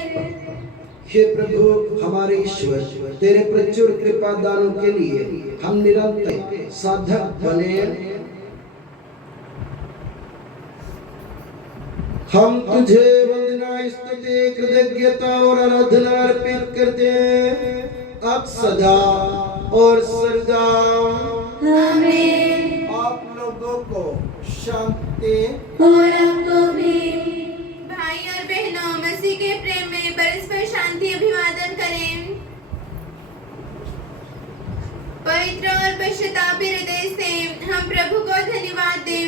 हे प्रभु हमारे ईश्वर, तेरे प्रचुर कृपा दानों के लिए हम निरंतर साधक बने। हम तुझे वंदना, स्तुति, कृतज्ञता और आराधना अर्पित करते हैं, अब सदा और सर्वदा। आमीन। आप लोगों को शांति। और आपको भी। भाई और बहनों, मसीह के प्रेम में परस्पर शांति अभिवादन करें। पवित्र और पश्चातापी हृदय से हम प्रभु को धन्यवाद दें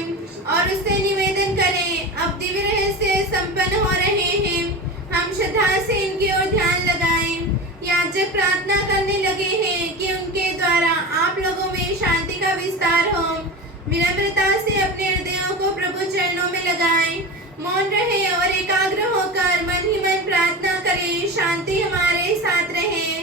और उससे निवेदन करें। अब दिव्य रहस्य संपन्न हो रहे हैं, हम श्रद्धा से इनकी ओर ध्यान लगाएं। याजक प्रार्थना करने लगे हैं कि उनके द्वारा आप लोगों में शांति का विस्तार हो। विनम्रता से अपने हृदयों को प्रभु चरणों में लगाएं। मौन रहे और एकाग्र होकर मन ही मन प्रार्थना करें। शांति हमारे साथ रहे।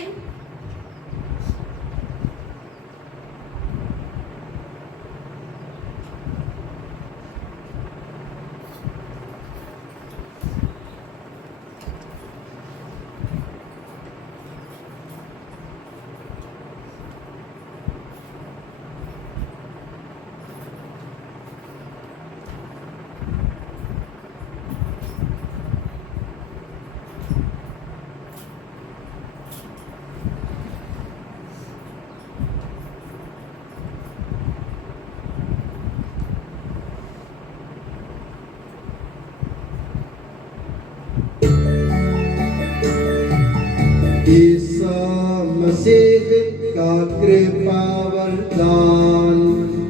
ईसा मसीह का कृपा वरदान,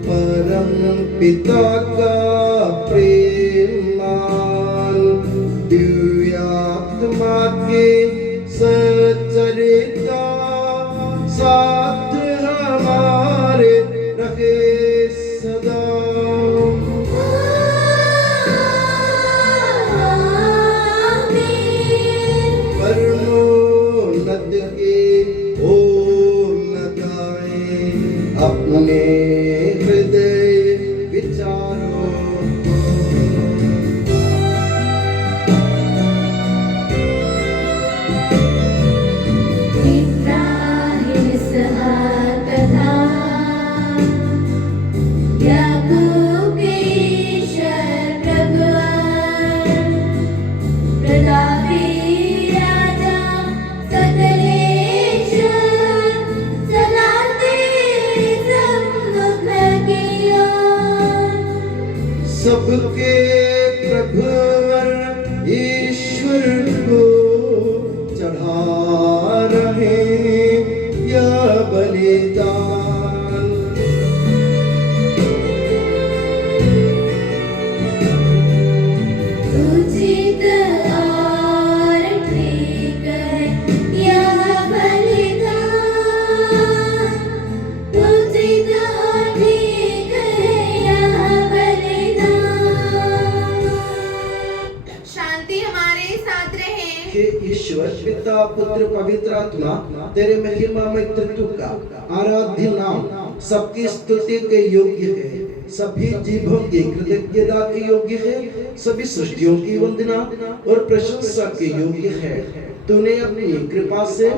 परम पिता का प्रेम मान, दिव्य आत्मा के सचरिता साथ हमारे रहे सदा। अपने हृदय विचारों पुत्र पवित्र आत्मा तेरे महिमामय तत्व का आराध्य नाम सबकी स्तुति के योग्य है। सभी जीवों की कृतज्ञता के योग्य है। सभी सृष्टियों की वंदना और प्रशंसा के योग्य है। तूने अपनी कृपा से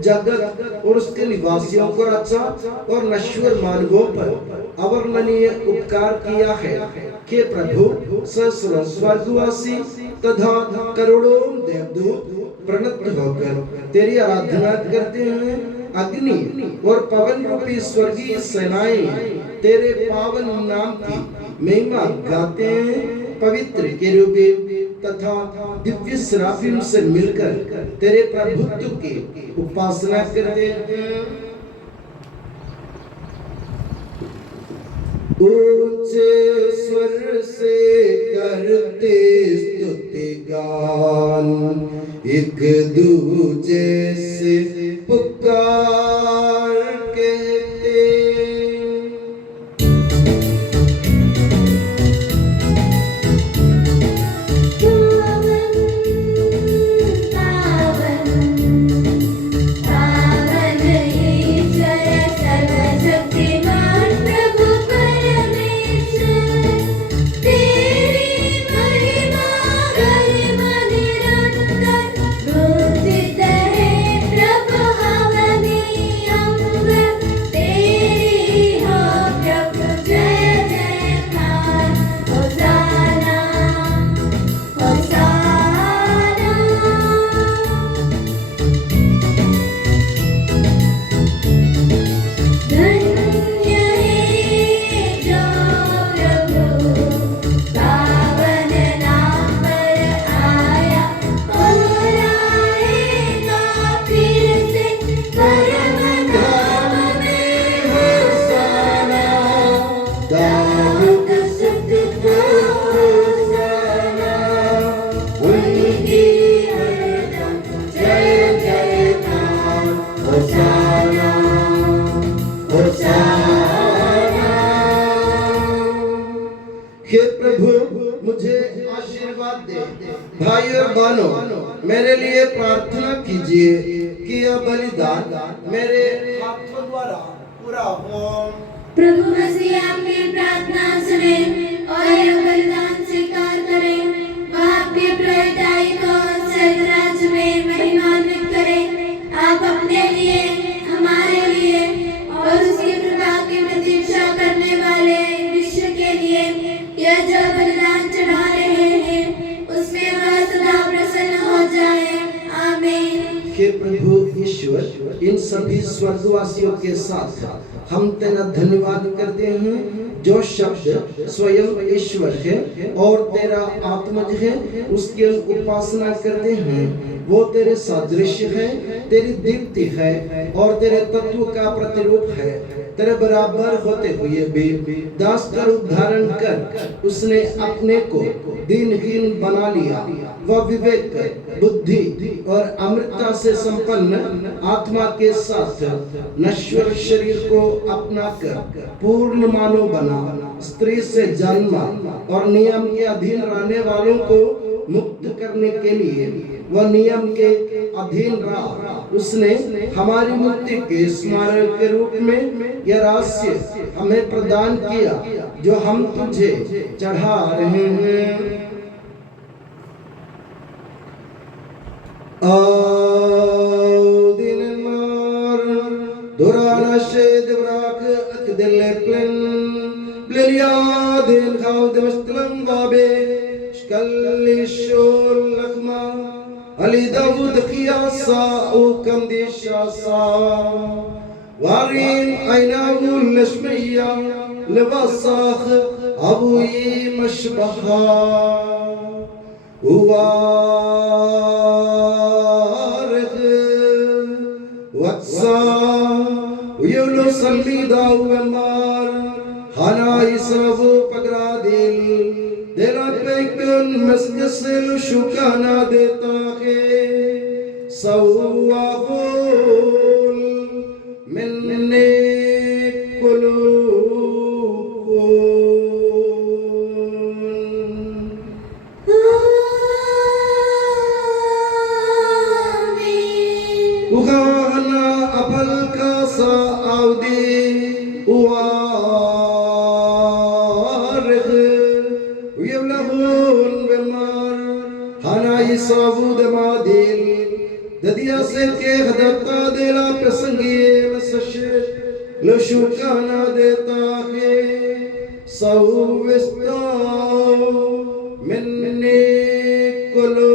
जगत और उसके निवासियों को रचा और नश्वर मार्गों पर अवर्णनीय उपकार किया है। कि प्रभु सहस्रों स्वर्गवासी तथा करोड़ों देवदूत प्रणत होकर तेरी आराधना करते हैं। अग्नि और पवन रूपी स्वर्गीय सेनाएं तेरे पावन नाम की महिमा गाते हैं। पवित्र केरूबीन तथा दिव्य सराफिम से मिलकर तेरे प्रभुत्व की उपासना करते हैं। ऊंचे स्वर से करते स्तुति गान, एक दूजे से पुकार कहते। हे प्रभु मुझे आशीर्वाद दे। भाई और बहनों, मेरे लिए प्रार्थना कीजिए कि यह बलिदान मेरे हाथों द्वारा पूरा हो। प्रभु मसीह आपकी प्रार्थना सुने और यह बलिदान स्वीकार करें। वह आपके प्रदायी को स्वर्गराज में महिमान्वित करें। आप अपने लिए, हमारे लिए और उसकी कृपा की प्रतीक्षा करने वाले विश्व के लिए यह जो बलिदान चढ़ा रहे हैं उसमें वह सदा प्रसन्न हो जाए। आमीन। हे प्रभु ईश्वर, इन सभी स्वर्गवासियों के साथ हम तेरा धन्यवाद करते हैं जो शब्द स्वयं ईश्वर है और तेरा आत्मज है, उसकी उपासना करते हैं। वो तेरे सादृश्य है, तेरी दीप्ति है और तेरे तत्व का प्रतिरूप है। तेरे बराबर होते हुए भी दास का रूप धारण कर उसने अपने को दीनहीन बना लिया। वह विवेक, बुद्धि और अमृतता से संपन्न आत्मा के साथ नश्वर शरीर को अपना कर पूर्ण मानव बना। स्त्री से जन्मा और नियम के अधीन रहने वालों को मुक्त करने के लिए वह नियम के अधीन रहा। उसने हमारी मुक्ति के स्मारक के रूप में यह रहस्य हमें प्रदान किया जो हम तुझे चढ़ा रहे हैं। Ali Davud Khiyasa O Kandishasa Warin Ainahul Lashmiya Lebasakh Abui Mashbaha Uwarikh Watsa Uyulu Salmida Uwamar Hana Israfu Pagradil तेरा पैकन मस्जिद शुकाना देता है सवाबुल Minne कुलूबुन। Uhana abal kasa audi uarih Uyavlahun bemar Hana isabud madil Dadia se ke khadata dela prasangi masashir Lashukana deta ke Sawvista minni kulu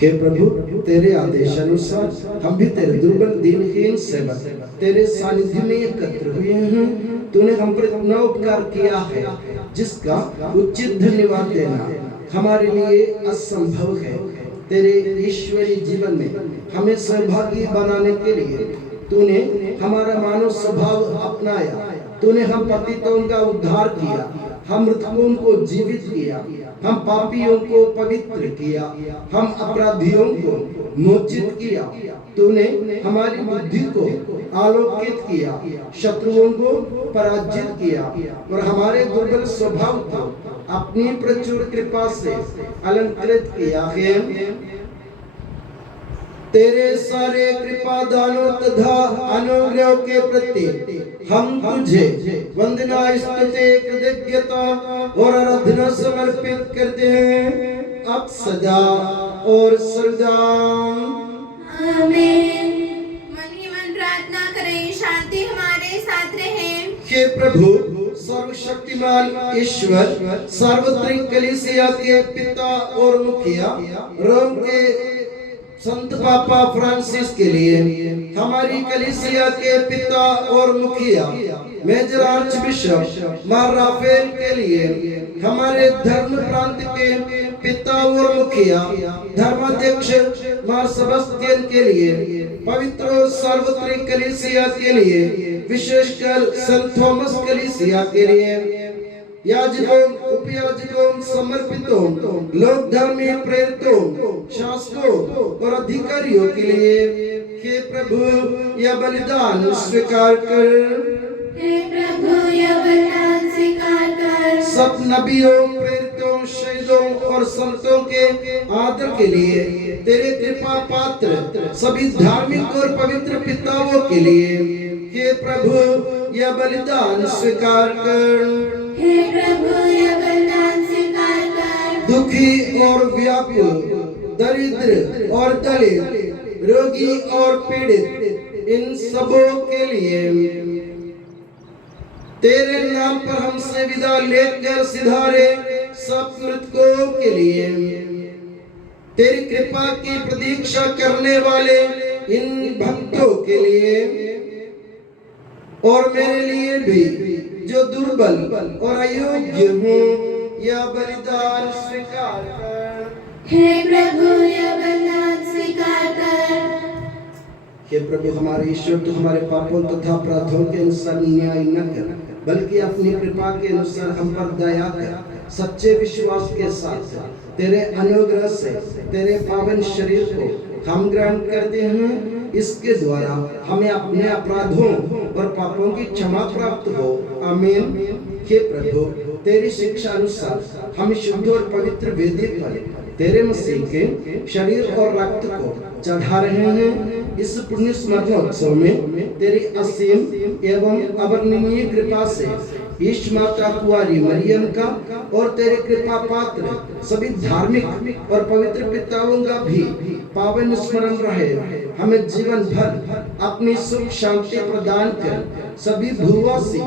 हे प्रभु तेरे आदेशानुसार हम भी तेरे दुर्बल दीनहीन सेवक तेरे सानिध्य में एकत्र हुए हैं तूने हम पर इतना उपकार किया है जिसका उचित धन्यवाद देना हमारे लिए असंभव है तेरे ईश्वरी जीवन में हमें सहभागी बनाने के लिए तूने हमारा मानव स्वभाव अपनाया तूने हम पतितों का उद्धार किया हम मृतकों को जीवित किया हम पापियों को पवित्र किया हम अपराधियों को मोचित किया तूने हमारी बुद्धि को आलोकित किया शत्रुओं को पराजित किया और हमारे दुर्बल स्वभाव को अपनी प्रचुर कृपा से अलंकृत किया है तेरे सारे कृपा दानों तथा अनुग्रह के प्रति हम तुझे वंदना स्तुति कृतज्ञता और आराधना समर्पित करते हैं अब सदा और सदा आमीन। मन ही मन प्रार्थना करें शांति हमारे साथ रहे। हे प्रभु सर्वशक्तिमान ईश्वर सार्वत्रिक कलीसिया के पिता और मुखिया रोम के संत पापा फ्रांसिस के लिए हमारी कलीसिया के पिता और मुखिया मेजर आर्च बिशप मार राफेल के लिए हमारे धर्म प्रांत के पिता और मुखिया धर्माध्यक्ष मार सेबेस्टियन के लिए पवित्र और सार्वत्रिक कलीसिया के लिए विशेषकर संत थॉमस कलीसिया के लिए याजकों उपयाजकों समर्पितों लोक धर्मी प्रेरितों शासकों और अधिकारियों के लिए हे प्रभु यह बलिदान स्वीकार कर हे प्रभु यह बलिदान स्वीकार कर सब नबियों प्रेरितों शहीदों और संतों के आदर के लिए तेरे कृपा पात्र सभी धार्मिक और पवित्र पिताओं के लिए हे प्रभु यह बलिदान स्वीकार कर हे प्रभु यह बलिदान स्वीकार कर दुखी और व्याकुल दरिद्र और दलित रोगी और पीड़ित इन सबों के लिए तेरे नाम पर हमसे विदा लेकर सिधारे सब मृतकों के लिए तेरी कृपा की प्रतीक्षा करने वाले इन भक्तों के लिए और मेरे लिए भी जो दुर्बल और अयोग्य हूँ यह बलिदान स्वीकार कर हे प्रभु यह बलिदान स्वीकार कर हे प्रभु हमारे ईश्वर तो हमारे पापों तथा अपराधों के अनुसार न्याय न कर बल्कि अपनी कृपा के अनुसार हम पर दया कर सच्चे विश्वास के साथ तेरे अनुग्रह से तेरे पावन शरीर को हम ग्रहण करते हैं इसके द्वारा हमें अपने अपराधों और पापों की क्षमा प्राप्त हो आमीन हे प्रभु तेरी शिक्षा अनुसार हम शुद्ध और पवित्र वेदी पर तेरे मसीह के शरीर और रक्त को चढ़ा रहे हैं इस पुण्य स्मरणोत्सव में तेरी असीम एवं अवर्णनीय कृपा से ईश माता कुंवारी मरियम का और तेरे कृपा पात्र सभी धार्मिक और पवित्र पिताओं का भी पावन स्मरण रहे हमें जीवन भर अपनी सुख शांति प्रदान कर सभी भूवासी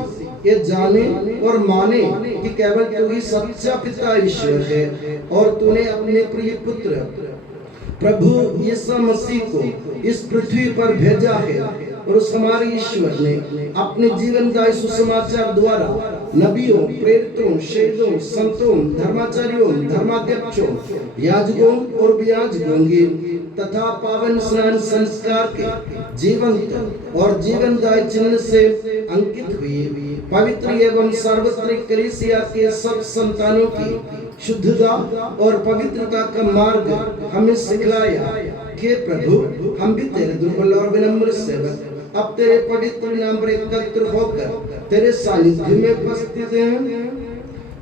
ये जाने और माने कि केवल तू ही सच्चा पिता ईश्वर है और तूने अपने प्रिय पुत्र प्रभु यीशु मसीह को इस पृथ्वी पर भेजा है और उस हमारे ईश्वर ने अपने जीवन का सुसमाचार द्वारा नबियों, प्रेरितों, शहीदों, संतों, धर्माचार्यों, धर्माध्यक्षों, याजकों और व्याजकों की तथा पावन स्नान संस्कार के जीवंत और जीवनदायी चिन्ह से अंकित हुई पवित्र एवं सार्वत्रिक कलीसिया के सब संतानों की शुद्धता और पवित्रता का मार्ग हमें सिखलाया। हे प्रभु, हम भी तेरे दुर्बल और विनम्र सेवक अब तेरे पवित्र नाम पर एकत्र होकर तेरे सानिध्य में उपस्थित हैं।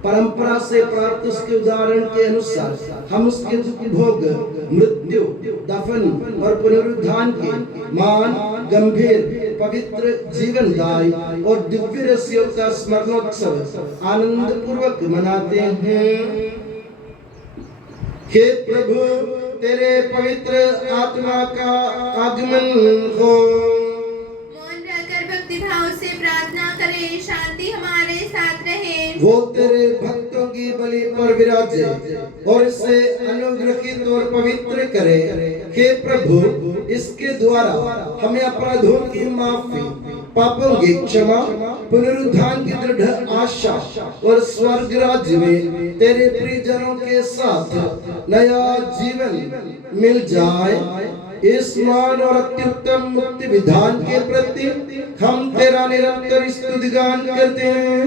परंपरा से प्राप्त उसके उदाहरण के अनुसार हम उसके दुख भोग, मृत्यु, दफन और पुनरुत्थान के मान, गंभीर, पवित्र, जीवनदायी और दिव्य रहस्यों का स्मरणोत्सव आनंद पूर्वक मनाते हैं। हे प्रभु, तेरे पवित्र आत्मा का आगमन हो। मौन रहकर भक्ति भाव से प्रार्थना करें, शांति हमारे साथ रहे। वो तेरे भक्तों की बलि पर विराजे और इसे अनुग्रहित और पवित्र करे। हे प्रभु, इसके द्वारा हमें अपराधों की माफी, पापों की क्षमा, पुनरुत्थान की दृढ़ आशा और स्वर्ग राज्य में तेरे प्रियजनों के साथ नया जीवन मिल जाए। इस मान और अत्युत्तम मुक्ति विधान के प्रति हम तेरा निरंतर स्तुतिगान करते हैं।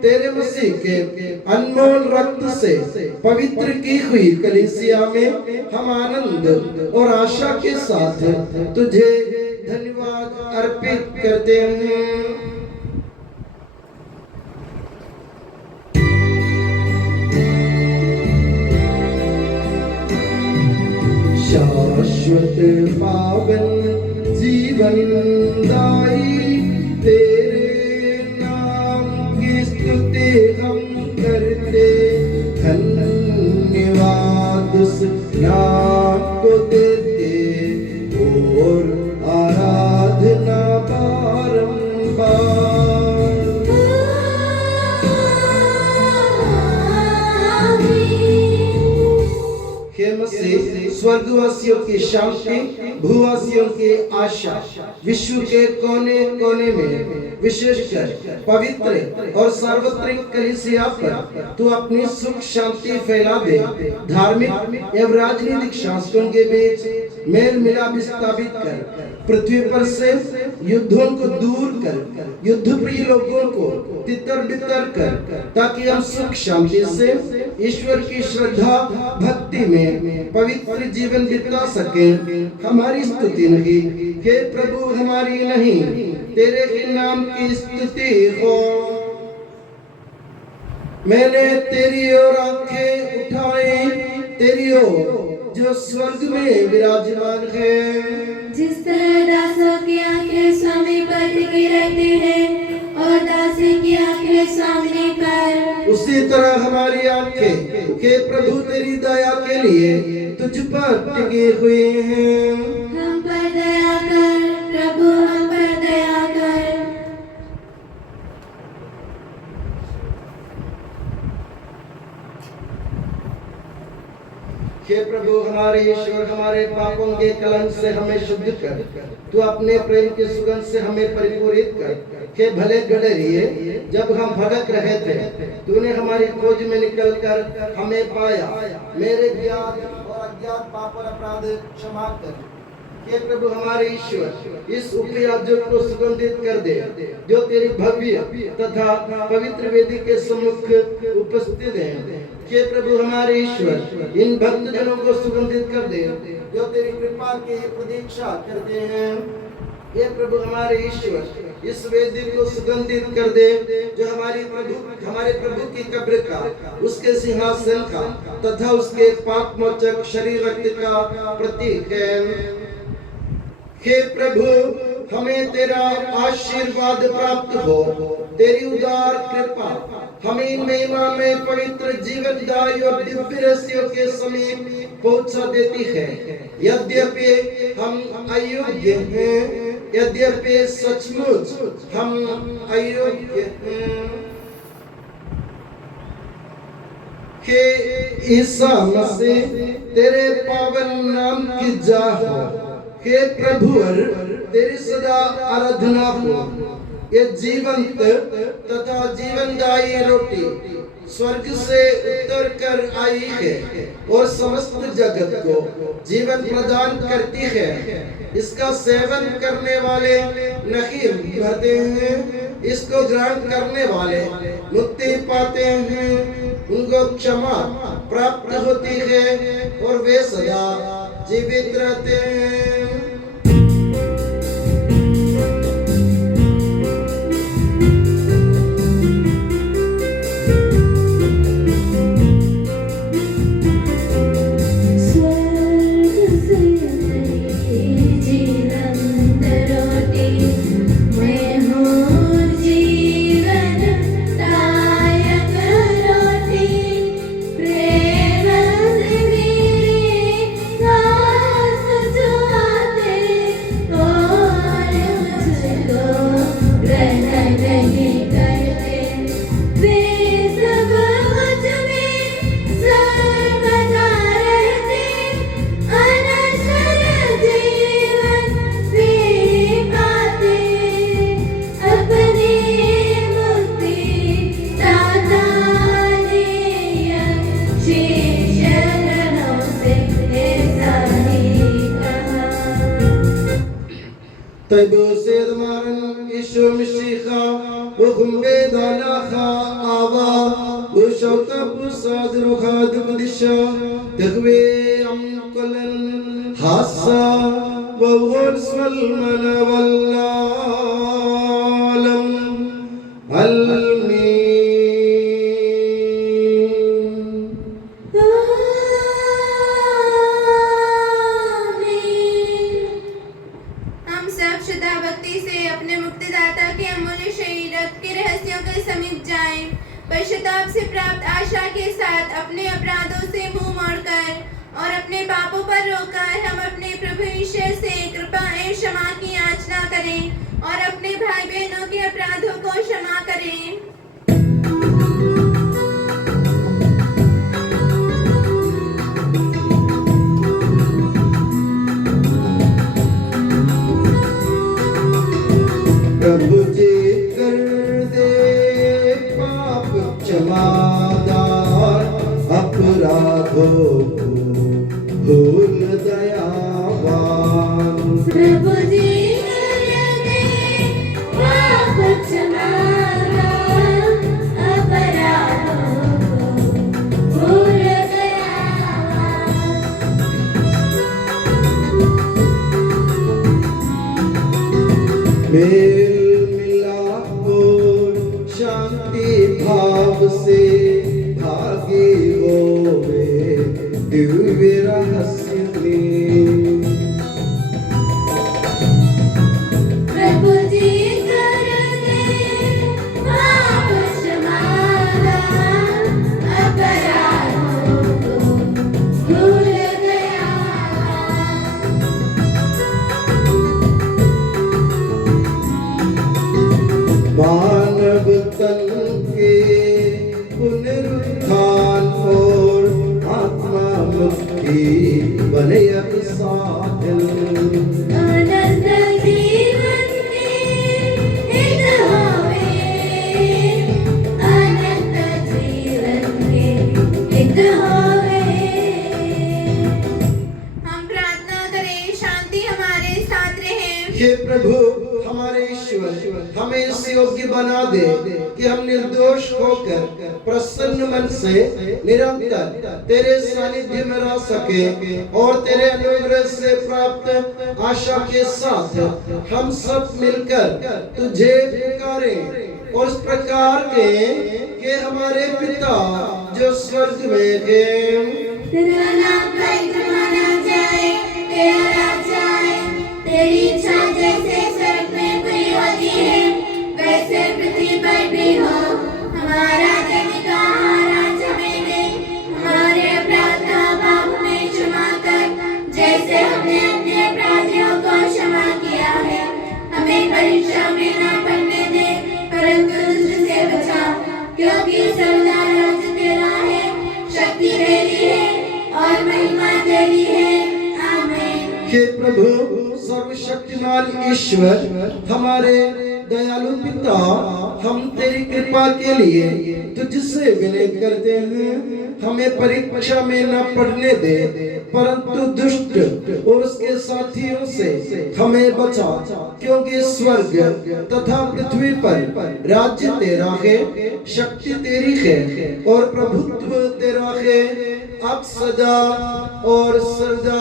तेरे मसीह के अनमोल रक्त से पवित्र की हुई कलीसिया में हम आनंद और आशा के साथ तुझे धन्यवाद अर्पित करते हैं। शाश्वत पावन जीवनदायी तेरे नाम की स्तुति हम करते, धन्यवाद उस नाम को देते और आराधना बारंबार। हे मसीह, स्वर्गवासियों की शांति, भूवासियों की आशा, विश्व के कोने कोने में विशेषकर पवित्र और सार्वत्रिक कलीसिया पर तू अपनी सुख शांति फैला दे। धार्मिक एवं राजनीतिक शासकों के बीच मेल मिलाप स्थापित कर, पृथ्वी पर से युद्धों को दूर कर, युद्ध प्रिय लोगों को तितर बितर कर, ताकि हम सुख शांति से ईश्वर की श्रद्धा भक्ति में पवित्र जीवन बिता सके। हमारी स्तुति नहीं, हे प्रभु, हमारी नहीं, तेरे ही नाम की स्तुति हो। मैंने तेरी ओर आंखें उठाई, तेरी ओर जो स्वर्ग में विराजमान है। जिस तरह दासों की आंखें स्वामी पर टिकी रहती हैं और दासी की आंखें स्वामी पर, उसी तरह हमारी आंखें हे प्रभु तेरी दया के लिए तुझ पर टिकी हुई हैं। हम पर दया कर प्रभु, हम पर दया कर। हे प्रभु हमारे ईश्वर, हमारे पापों के कलंक से हमें शुद्ध कर, तू अपने प्रेम के सुगंध से हमें परिपूरित कर। हे भले गडरिए, जब हम भटक रहे थे तूने हमारी खोज में निकलकर हमें पाया। मेरे ज्ञात और अज्ञात पाप और अपराध क्षमा कर। हे प्रभु हमारे ईश्वर, इस उपयाजक को सुगंधित कर दे जो तेरी भव्य तथा पवित्र वेदी के सम्मुख उपस्थित है। हे प्रभु हमारे ईश्वर, इन भक्त जनों को सुगंधित कर दे जो तेरी कृपा की प्रतीक्षा करते हैं। हे प्रभु हमारे ईश्वर, इस वेदी को सुगंधित कर दे जो हमारे प्रभु की कब्र का, उसके सिंहासन का तथा उसके पाप मोचक शरीर रक्त का प्रतीक है। हे प्रभु, हमें तेरा आशीर्वाद प्राप्त हो। तेरी उदार कृपा हमें महिमा में पवित्र जीवनदायी और दिव्य रहस्यों के समीप पहुंचा देती है। यद्यपि हम अयोग्य हैं, यद्यपि सचमुच हम अयोग्य हैं, हे ईसा मसीह तेरे पावन नाम की जय हो। हे प्रभु, तेरी सदा आराधना हो। ये जीवंत तथा जीवनदायी रोटी स्वर्ग से उतर कर आई है और समस्त जगत को जीवन प्रदान करती है। इसका सेवन करने वाले नहीं मरते हैं, इसको ग्रहण करने वाले मुक्ति पाते हैं, उनको क्षमा प्राप्त होती है और वे सदा जीवित रहते हैं। Taibu Sedmaran Ishu Mishicha Bukhumbe Dalacha Ava Bushota Pusad Rukhad Budisha Tegwe Amkolan Hasa Wawurswal Manavallalam Almi पश्चाताप से प्राप्त आशा के साथ अपने अपराधों से मुंह मोड़कर और अपने पापों पर रोकर हम अपने प्रभु यीशु से कृपा एवं क्षमा की याचना करें और अपने भाई बहनों के अपराधों को क्षमा करें। प्रभु जी कर दे पाप क्षमादार अपराधों को भूल दयावान। प्रभु जी कर दे पाप क्षमादार अपराधों को भूल दयावान। मेल मिलाप और शांति भाव से भागी होवे दिव्य रहस्य में। प्रभु जी कर दे पाप क्षमादार अपराधों को भूल दयावान। मानव तन के पुनरुत्थान और आत्मा मुक्ति बने अब साधन। अनंत जीवन के हित होवे, अनंत जीवन के हित होवे। हम प्रार्थना करें, शांति हमारे साथ रहे। हे प्रभु हमारे ईश्वर, हमें इस योग्य बना दे कि हम निर्दोष होकर प्रसन्न मन से निरंतर तेरे सानिध्य में रह सके और तेरे अनुग्रह से प्राप्त आशा के साथ हम सब मिलकर तुझे पुकारें और इस प्रकार के कि हमारे पिता जो स्वर्ग में है, तेरा नाम पवित्र माना जाए, तेरा राज्य आए, तेरी इच्छा जैसे स्वर्ग में पूरी होती है वैसे पृथ्वी पर भी हो। हमारा दैनिक आहार आज हमें दे, हमारे अपराध पाप में क्षमा कर जैसे हमने अपने अपराधियों को क्षमा किया है। हमें परीक्षा में न पड़ने दे परंतु दुष्ट से बचा, क्योंकि सर्वदा राज्य तेरा है, शक्ति तेरी है और महिमा तेरी है। आमीन। हे प्रभु सर्वशक्तिमान ईश्वर, हमारे दयालु पिता, हम तेरी कृपा के लिए तुझसे विनय करते हैं। हमें परीक्षा में न पढ़ने दे, परंतु दुष्ट और उसके साथियों से हमें बचा, क्योंकि स्वर्ग तथा पृथ्वी पर राज्य तेरा है, शक्ति तेरी है और प्रभुत्व तेरा है, अब सदा और सदा।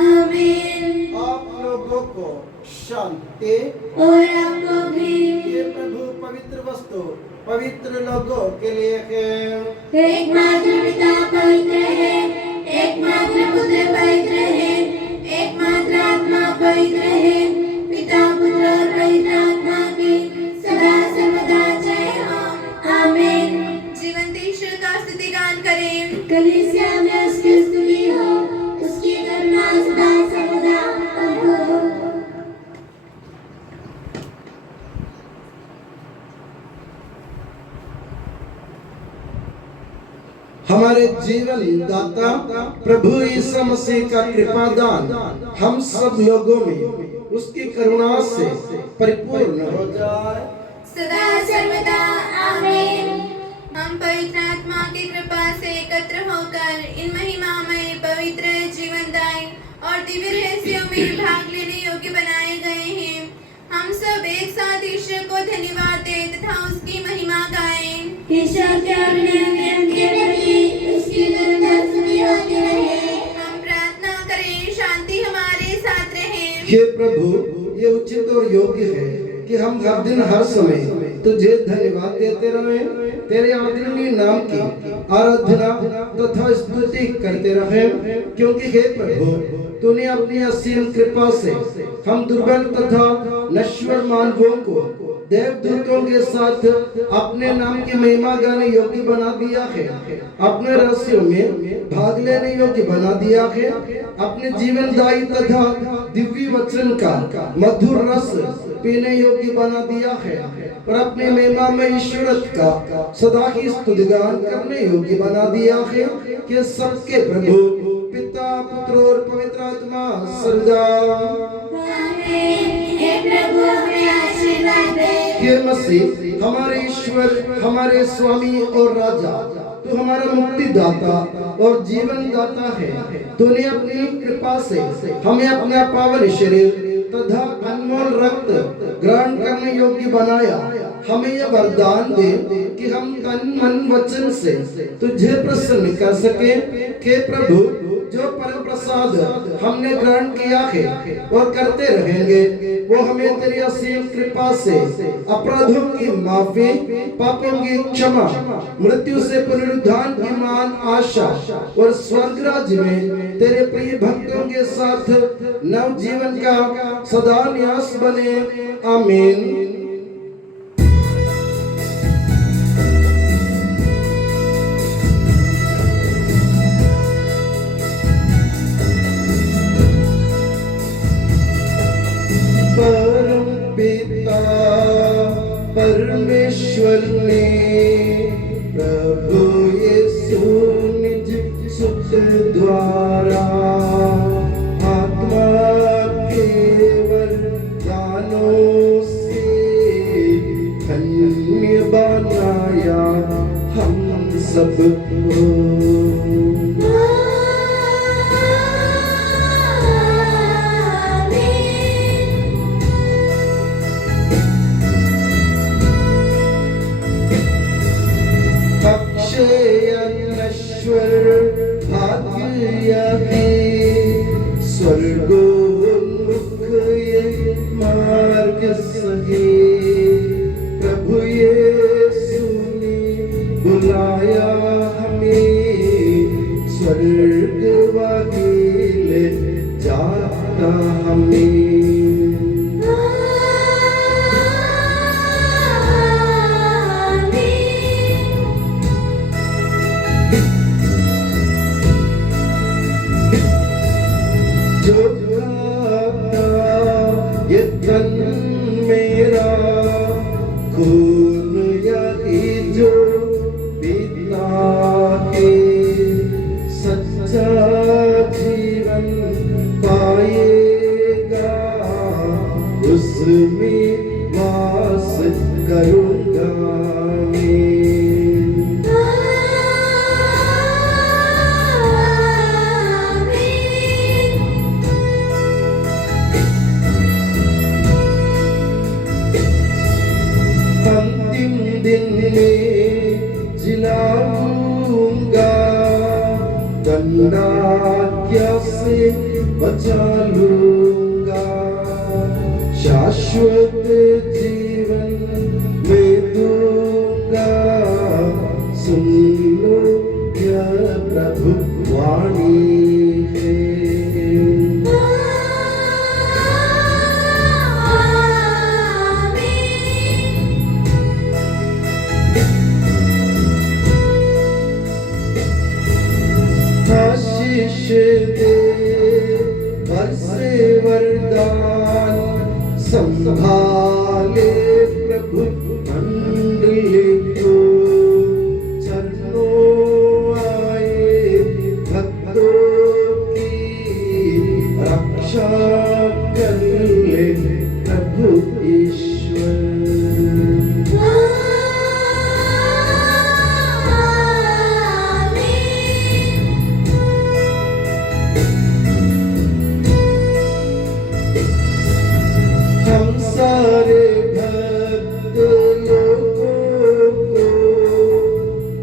आमीन। आप लोगों को शांति। और आपको भी। ये प्रभु पवित्र वस्तु पवित्र लोगों के लिए है। एकमात्र पिता पवित्र है, एकमात्र पुत्र पवित्र है, एकमात्र आत्मा पवित्र है। पिता पुत्र और पवित्र आत्मा की सदा सर्वदा जय हो। आमीन। जीवंत ईश्वर का स्तुति गान करें। कलीसिया में उसकी स्तुति हो, उसकी करुणा सदा सर्वदा हो। हमारे जीवन दाता प्रभु यीशु मसीह का कृपा दान हम सब लोगों में उसकी करुणा से परिपूर्ण हो जाए सदा सर्वदा आमीन। हम पवित्र आत्मा की कृपा से एकत्र होकर इन महिमामय पवित्र जीवनदायी और दिव्य रहस्यों में भाग लेने योग्य बनाए गए हैं। हम सब एक साथ ईश्वर को धन्यवाद दें तथा उसकी महिमा गाएं। ईश्वर के अभिनंदन के प्रति उसकी निरंतर स्तुति होती रहे। हम प्रार्थना करें, शांति हमारे साथ रहे। हे प्रभु, ये उचित और योग्य है कि हम हर दिन हर समय तुझे धन्यवाद देते रहें, तेरे आदरणीय नाम की आराधना तथा स्तुति करते रहें, क्योंकि हे प्रभु, तूने अपनी असीम कृपा से हम दुर्बल तथा नश्वर मानवों को देवदूतों के साथ अपने नाम की महिमा गाने योग्य बना दिया है, अपने रहस्यों में भाग लेने योग्य बना दिया है, अपने जीवनदायी तथा दिव्य वचन का मधुर रस पीने योग्य बना दिया है और अपने महिमा में ईश्वरत का सदा ही स्तुतिगान करने योग्य बना दिया है कि सबके प्रभु पिता पुत्र और पवित्र आत्मा सर्वदा। हे प्रभु, हमें आशीर्वाद दे। हे मसीह, हमारे ईश्वर, हमारे स्वामी और राजा, तू हमारा मुक्तिदाता और जीवन दाता है। तूने अपनी कृपा से हमें अपना पावन शरीर तथा अनमोल रक्त ग्रहण करने योग्य बनाया। हमें यह वरदान दे कि हम तन मन वचन से तुझे प्रसन्न कर सके। हे प्रभु, जो परम प्रसाद हमने ग्रहण किया है और करते रहेंगे, वो हमें तेरी असीम कृपा से अपराधों की माफी, पापों की क्षमा, मृत्यु से पुनरुत्थान की मान आशा और स्वर्ग राज्य में तेरे प्रिय भक्तों के साथ नव जीवन का सदा न्यास बने। आमीन। परम पिता परमेश्वर ने प्रभु यीशु निज सुत द्वारा आत्मा केवल दानों से धन्य बनाया हम सबको। स्वर्गोन्मुख ये मार्ग सही, प्रभु यीशु ने बुलाया हमें, स्वर्ग वाले जाता हमें। ये तन मेरा खून यही जो पिता के सच्चा जीवन पाएगा, उसमें वंदाज्ञा से बचा लूंगा, शाश्वत जीवन में दूंगा। सुन लो यह प्रभु वाणी है। आशीष दे बरसे वरदान, संभाले प्रभु मंडली को। चरणों आए भक्तों की रक्षा कर ले प्रभु ईश्वर। हम सारे भक्त लोगों को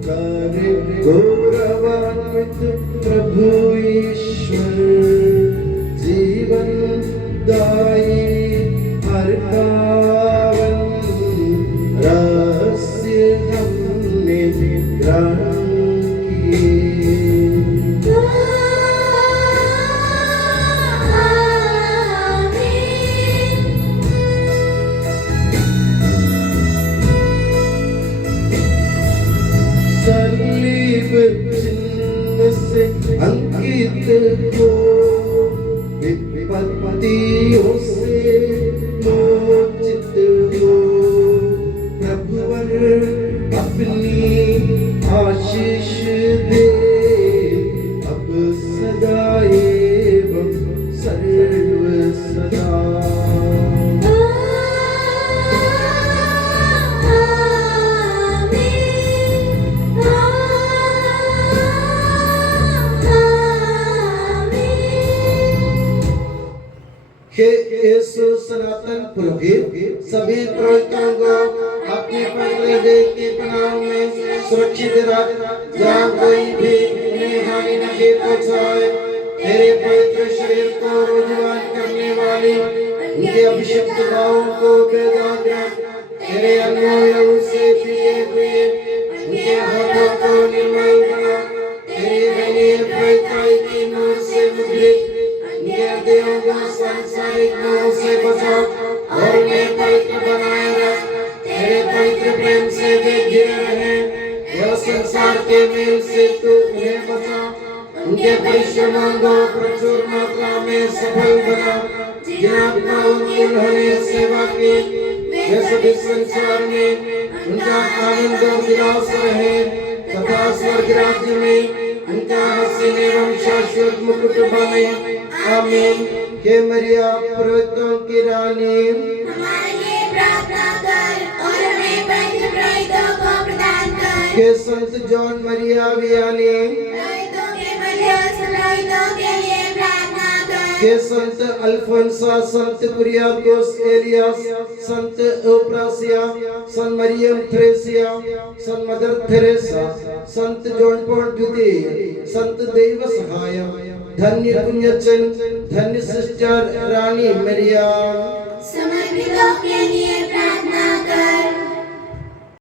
करे गौरवान्वित प्रभु ईश्वर। जीवन दायी हर पावन रहस्य हमने ग्रहण किए। सलीब चिन्ह से अंकित हो, विपत्तियों से मोचित हो। प्रभुवर अपनी आशीष दे, अब सदा एवं सर्व सदा। हे यीशु सनातन पुरोहित सभी पुरोहितों को अपने पगले दे के प्रणाम में सुरक्षित रख, जहाँ कोई भी उन्हें हानि न दे पहुँचाए। तेरे पवित्र शरीर को रोजगार करने वाली उनके अभिषिक्त भावों को बेदाग रख। तेरे अनमोल से पिए हुए उनके हाथों को निर्मल बना। तेरे बने पवित्राई की नूर से मुद्रित उनके हृदयों को सांसारिक मोह से बचा और उन्हें पवित्र बनाए रख। तेरे पवित्र प्रेम से वे घिरे रहें और संसार के मेल से तू उन्हें बचा। उनके परिश्रमों को प्रचुर मात्रा में सफल बना। जिन आत्माओं की उन्होंने सेवा की वे सभी संसार में उनका आनंद और विलास रहे, तथा स्वर्ग राज्य में उनका हसीन एवं शाश्वत मुकुट बने। आमीन। हे मरिया पुरोहितों की रानी, हमारे लिए प्रार्थना कर और हमें पवित्र पुरोहितों को प्रदान कर। हे संत जॉन मरिया वियानी, पुरोहितों के मध्यस्थ पुरोहितों के लिए प्रार्थना कर। हे संत अल्फोंसा, संत कुरियाकोस एलियास, संत ओप्रासिया, संत मरियम थ्रेसिया, संत मदर थेरेसा, संत जॉन पॉल द्वितीय, संत देव सहाय, धन्य पुण्यचन, धन्य सिस्टर रानी मरिया, समर्पितों के लिए प्रार्थना कर।